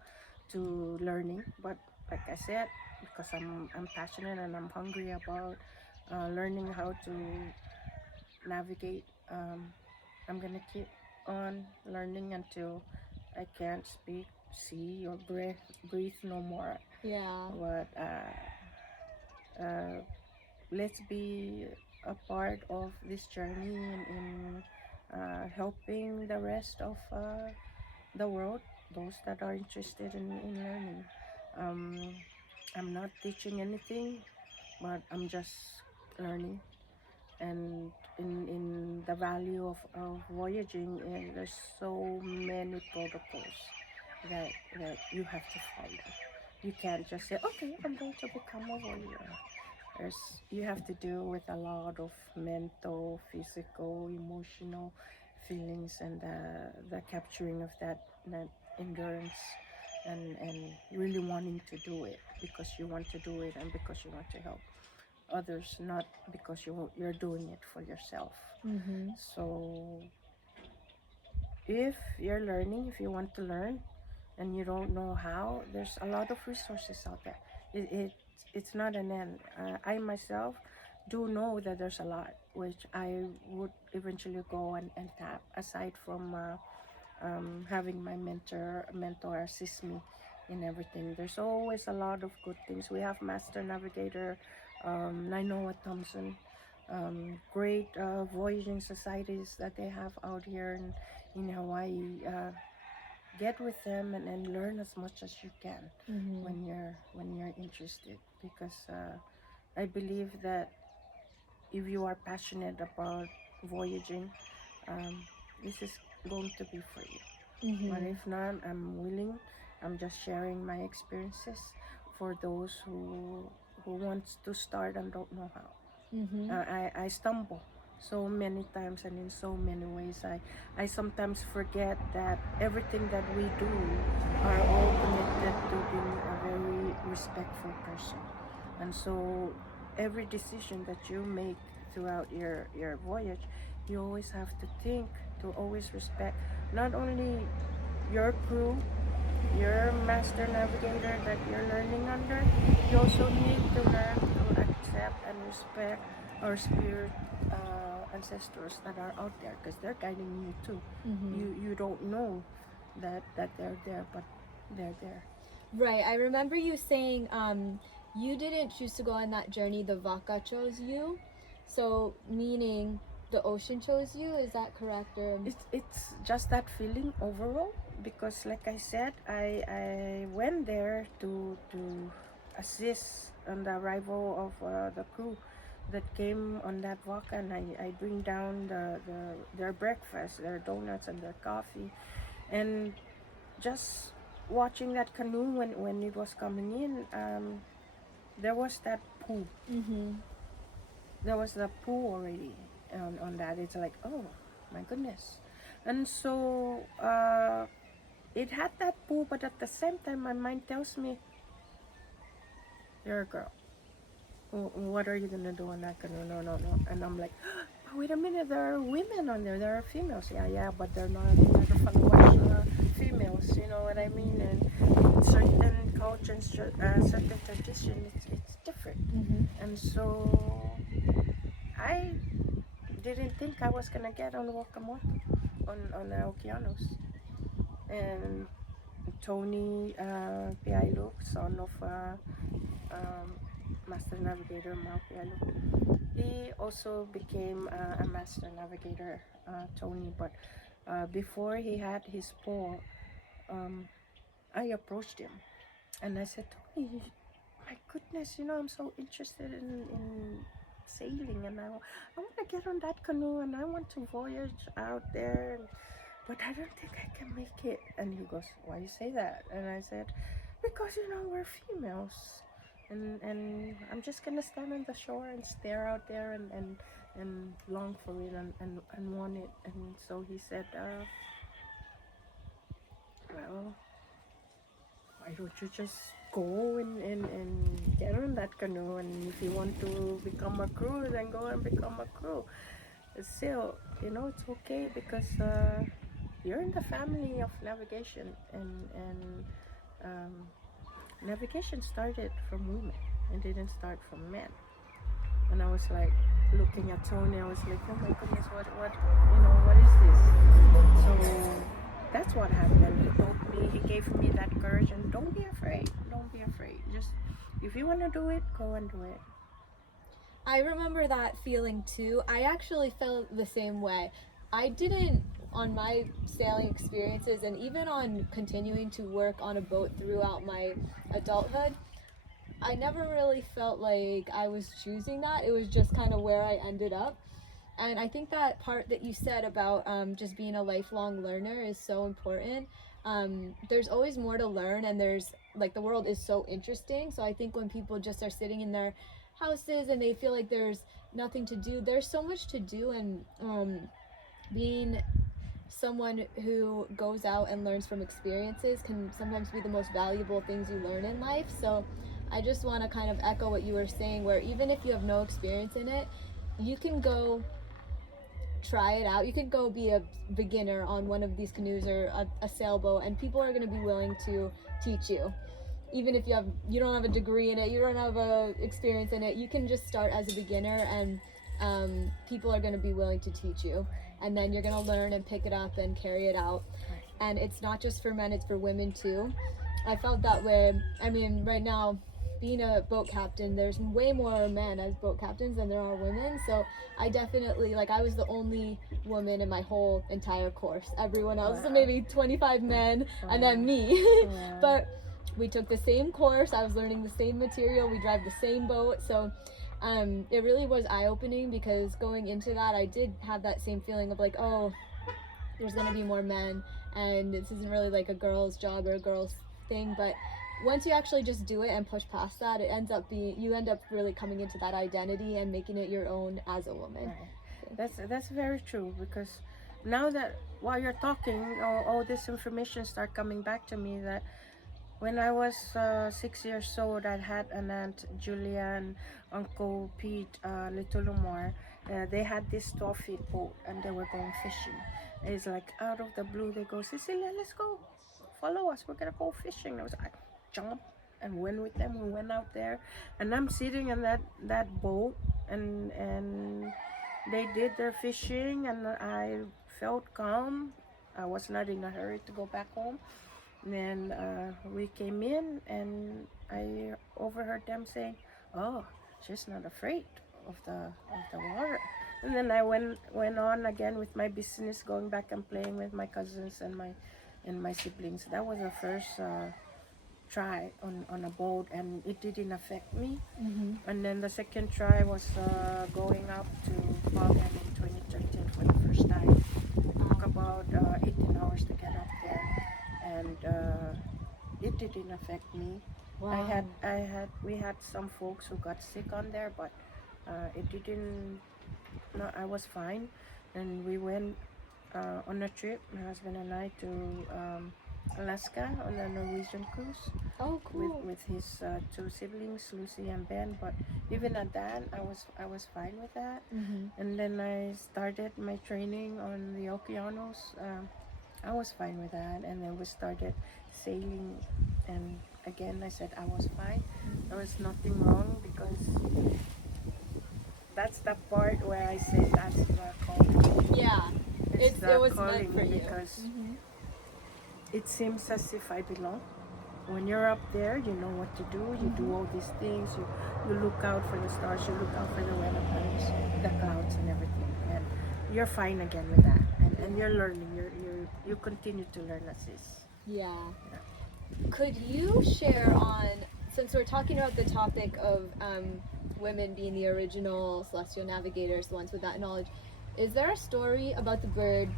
to learning, but like I said, because I'm passionate and I'm hungry about learning how to navigate. I'm gonna keep on learning until I can't speak, see, or breathe no more. Yeah. But let's be a part of this journey in helping the rest of the world, those that are interested in learning. Um, I'm not teaching anything, but I'm just learning. And in the value of voyaging, and there's so many protocols that you have to follow. You can't just say, okay, I'm going to become a warrior. You have to deal with a lot of mental, physical, emotional feelings, and the capturing of that endurance, and really wanting to do it because you want to do it and because you want to help others, not because you're doing it for yourself. So if you're learning, if you want to learn and you don't know how, there's a lot of resources out there. It's not an end. I myself do know that there's a lot which I would eventually go and tap, aside from having my mentor assist me in everything. There's always a lot of good things. We have Master Navigator Nainoa Thompson, great voyaging societies that they have out here in Hawaii. Get with them and learn as much as you can when you're interested, because I believe that if you are passionate about voyaging, this is going to be for you. But if not, I'm willing. I'm just sharing my experiences for those who wants to start and don't know how. I stumble so many times and in so many ways. I sometimes forget that everything that we do are all connected to being a very respectful person. And so every decision that you make throughout your voyage, you always have to think to always respect not only your crew, your master navigator that you're learning under. You also need to learn to accept and respect our spirit ancestors that are out there, because they're guiding you too. You don't know that they're there, but they're there. Right. I remember you saying you didn't choose to go on that journey. The Vaka chose you. So meaning the ocean chose you. Is that correct? Or It's just that feeling overall, because like I said, I went there to assist on the arrival of the crew that came on that walk, and I bring down their breakfast, their donuts and their coffee, and just watching that canoe when it was coming in, there was that poo. There was the poo already on that. It's like, oh my goodness. And so it had that poo, but at the same time my mind tells me, you're a girl. What are you gonna do on that canoe? No. And I'm like, but wait a minute, there are women on there. There are females. Yeah, but they're not females. You know what I mean? And certain culture and certain tradition, it's different. And so I didn't think I was gonna get on Wakamoto on the Okeanos. And Tony Piailuk, son of Master Navigator Mau Piailuk, he also became a Master Navigator, Tony. But before he had his pull, I approached him and I said, Tony, my goodness, I'm so interested in sailing, and I want to get on that canoe and I want to voyage out there, but I don't think I can make it. And he goes, why you say that? And I said, because we're females. and I'm just gonna stand on the shore and stare out there and long for it and want it. And so he said, well, why don't you just go and get on that canoe, and if you want to become a crew, then go and become a crew. Still, it's okay because you're in the family of navigation, and um, navigation started from women and didn't start from men. And I was like looking at Tony, I was like, oh my goodness, what is this? So that's what happened. He told me, he gave me that courage, and don't be afraid. Don't be afraid. Just if you want to do it, go and do it. I remember that feeling too. I actually felt the same way. I didn't, on my sailing experiences and even on continuing to work on a boat throughout my adulthood, I never really felt like I was choosing that. It was just kind of where I ended up. And I think that part that you said about just being a lifelong learner is so important. There's always more to learn, and there's like the world is so interesting. So I think when people just are sitting in their houses and they feel like there's nothing to do, there's so much to do. And being someone who goes out and learns from experiences can sometimes be the most valuable things you learn in life. So I just want to kind of echo what you were saying, where even if you have no experience in it, you can go try it out. You could go be a beginner on one of these canoes or a sailboat, and people are going to be willing to teach you. Even if you don't have a degree in it, you don't have a experience in it, you can just start as a beginner, and people are going to be willing to teach you, and then you're going to learn and pick it up and carry it out. And it's not just for men, it's for women too. I felt that way. I mean, right now, being a boat captain, there's way more men as boat captains than there are women. So I definitely, like, I was the only woman in my whole entire course. Everyone else, Wow. maybe 25 men, and then me. Wow. But we took the same course. I was learning the same material. We drive the same boat. So it really was eye-opening, because going into that, I did have that same feeling of like, oh, there's going to be more men, and this isn't really like a girl's job or a girl's thing. But once you actually just do it and push past that, you end up really coming into that identity and making it your own as a woman. Right. That's very true, because now that while you're talking, all this information start coming back to me, that when I was 6 years old, I had an aunt Julian, Uncle Pete, Little Lumar. They had this 12-foot boat, and they were going fishing. And it's like out of the blue, they go, Cecilia, let's go, follow us, we're gonna go fishing. I jumped and went with them. We went out there, and I'm sitting in that boat, and they did their fishing, and I felt calm. I was not in a hurry to go back home. And then we came in, and I overheard them saying, "Oh, she's not afraid of the water." And then I went on again with my business, going back and playing with my cousins and my siblings. That was the first try on a boat, and it didn't affect me. Mm-hmm. And then the second try was going up to Bagan in 2013 for the first time. It took about 18 hours to get up there, and it didn't affect me. Wow. We had some folks who got sick on there, but it didn't. No, I was fine, and we went on a trip, my husband and I, to Alaska on a Norwegian cruise. Oh, cool. With his two siblings, Lucy and Ben. But even at that, I was fine with that. Mm-hmm. And then I started my training on the Okeanos. I was fine with that, and then we started sailing, and again I said I was fine. There was nothing wrong, because that's the part where I say that's the calling. Yeah, It's the it was calling, meant for you. because Mm-hmm. it seems as if I belong. When you're up there, you know what to do. You do all these things. You look out for the stars. You look out for the weather patterns, the clouds, and everything. And you're fine again with that. And you're learning. You continue to learn as is. Yeah. Could you share on, since we're talking about the topic of women being the original celestial navigators, the ones with that knowledge, is there a story about the bird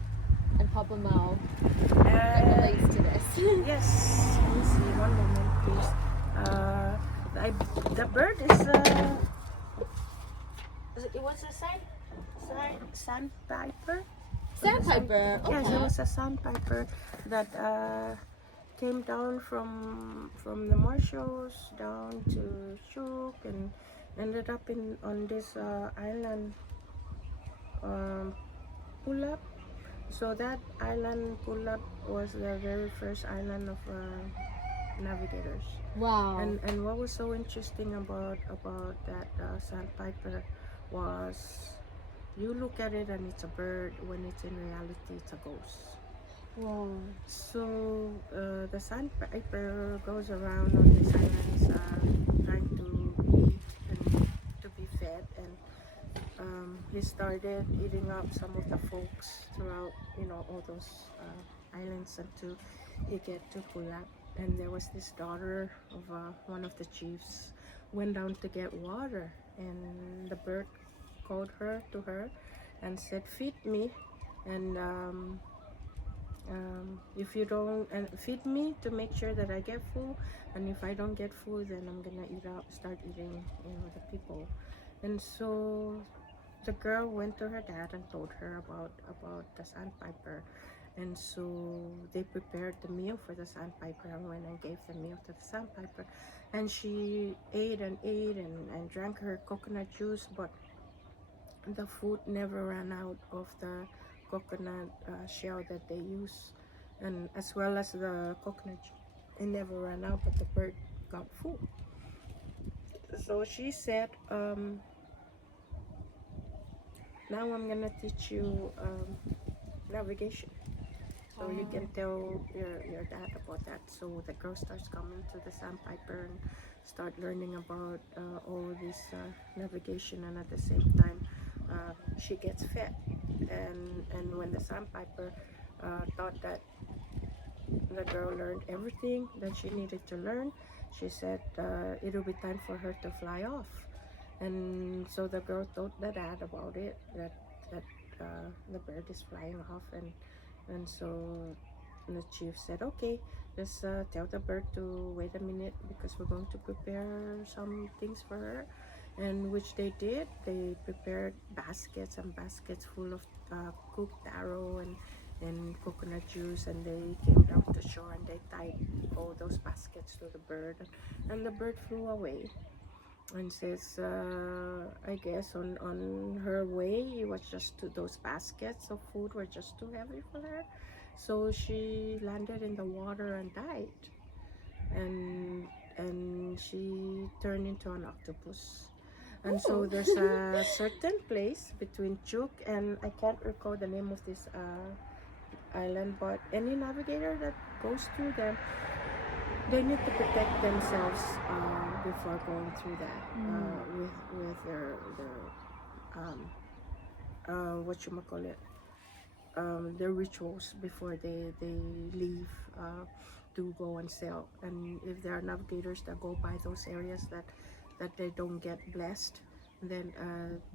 and Papa Mao that relates to this? Yes. Let me see. One moment, please. I, the bird is it was a sandpiper. Sandpiper. Yes, Okay. it was a sandpiper that came down from the marshes down to Chuk and ended up in on this island, um, Pulap. So that island Pulap was the very first island of navigators. Wow. And what was so interesting about that sandpiper was you look at it and it's a bird. When it's in reality, it's a ghost. Wow. So the sandpiper goes around on these islands trying to eat and to be fed, and he started eating up some of the folks throughout, all those islands until he get to Pulap. And there was this daughter of one of the chiefs went down to get water, and the bird called her to her and said, "Feed me." And if you don't and feed me to make sure that I get full, and if I don't get food, then I'm gonna start eating, the people. And so the girl went to her dad and told her about the sandpiper, and so they prepared the meal for the sandpiper and went and gave the meal to the sandpiper, and she ate and ate and drank her coconut juice, but the food never ran out of the coconut shell that they use, and as well as the coconut it never ran out, but the bird got full. So she said, now I'm gonna teach you navigation, so you can tell your dad about that. So the girl starts coming to the sandpiper and start learning about all this navigation, and at the same time she gets fed. And when the sandpiper thought that the girl learned everything that she needed to learn, she said it'll be time for her to fly off. And so the girl told the dad about it, that the bird is flying off, and so the chief said, okay, just tell the bird to wait a minute because we're going to prepare some things for her. And which they did. They prepared baskets and baskets full of cooked taro and coconut juice, and they came down to shore and they tied all those baskets to the bird, and the bird flew away. And says, I guess on her way, it was just those baskets of food were just too heavy for her, so she landed in the water and died. And she turned into an octopus. And so there's a certain place between Chuk and I can't recall the name of this island, but any navigator that goes through them, they need to protect themselves before going through that with their what you call it, their rituals before they leave to go and sail. And if there are navigators that go by those areas that they don't get blessed, then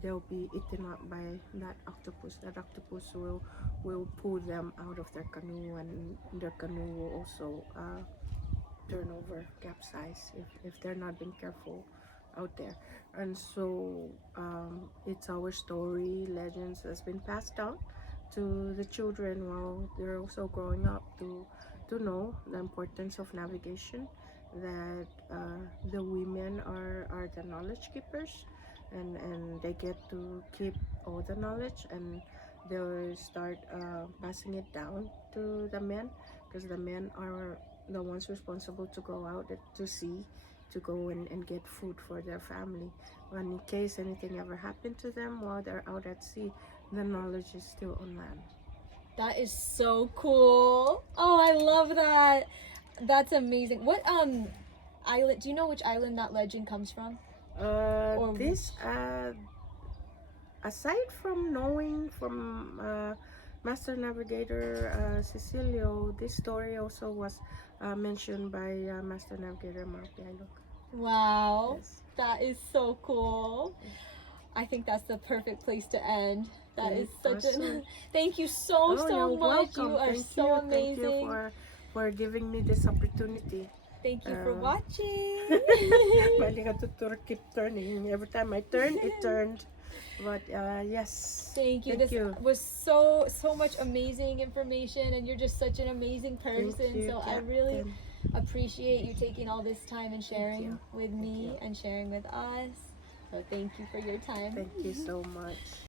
they'll be eaten up by that octopus. That octopus will pull them out of their canoe, and their canoe will also turn over, capsize, if they're not being careful out there. And so it's our story, legends that's been passed down to the children while they're also growing up to know the importance of navigation, that the women are the knowledge keepers, and they get to keep all the knowledge, and they'll start passing it down to the men, because the men are the ones responsible to go out to sea, to go and get food for their family. And in case anything ever happened to them while they're out at sea, the knowledge is still on land. That is so cool. Oh, I love that. That's amazing. What island? Do you know which island that legend comes from? This aside from knowing from Master Navigator Cecilio, this story also was mentioned by Master Navigator Mark. Wow. Yes. That is so cool. I think that's the perfect place to end. That is such awesome. Thank you so You're much. welcome. You are Thank so you. amazing. Thank you for giving me this opportunity. Thank you for watching. Bali ka tutur keep turning. Every time I turn, it turned. But yes. Thank you. This was so much amazing information, and you're just such an amazing person. you, So I really appreciate you taking all this time and sharing with me and sharing with us. So thank you for your time. Thank you so much.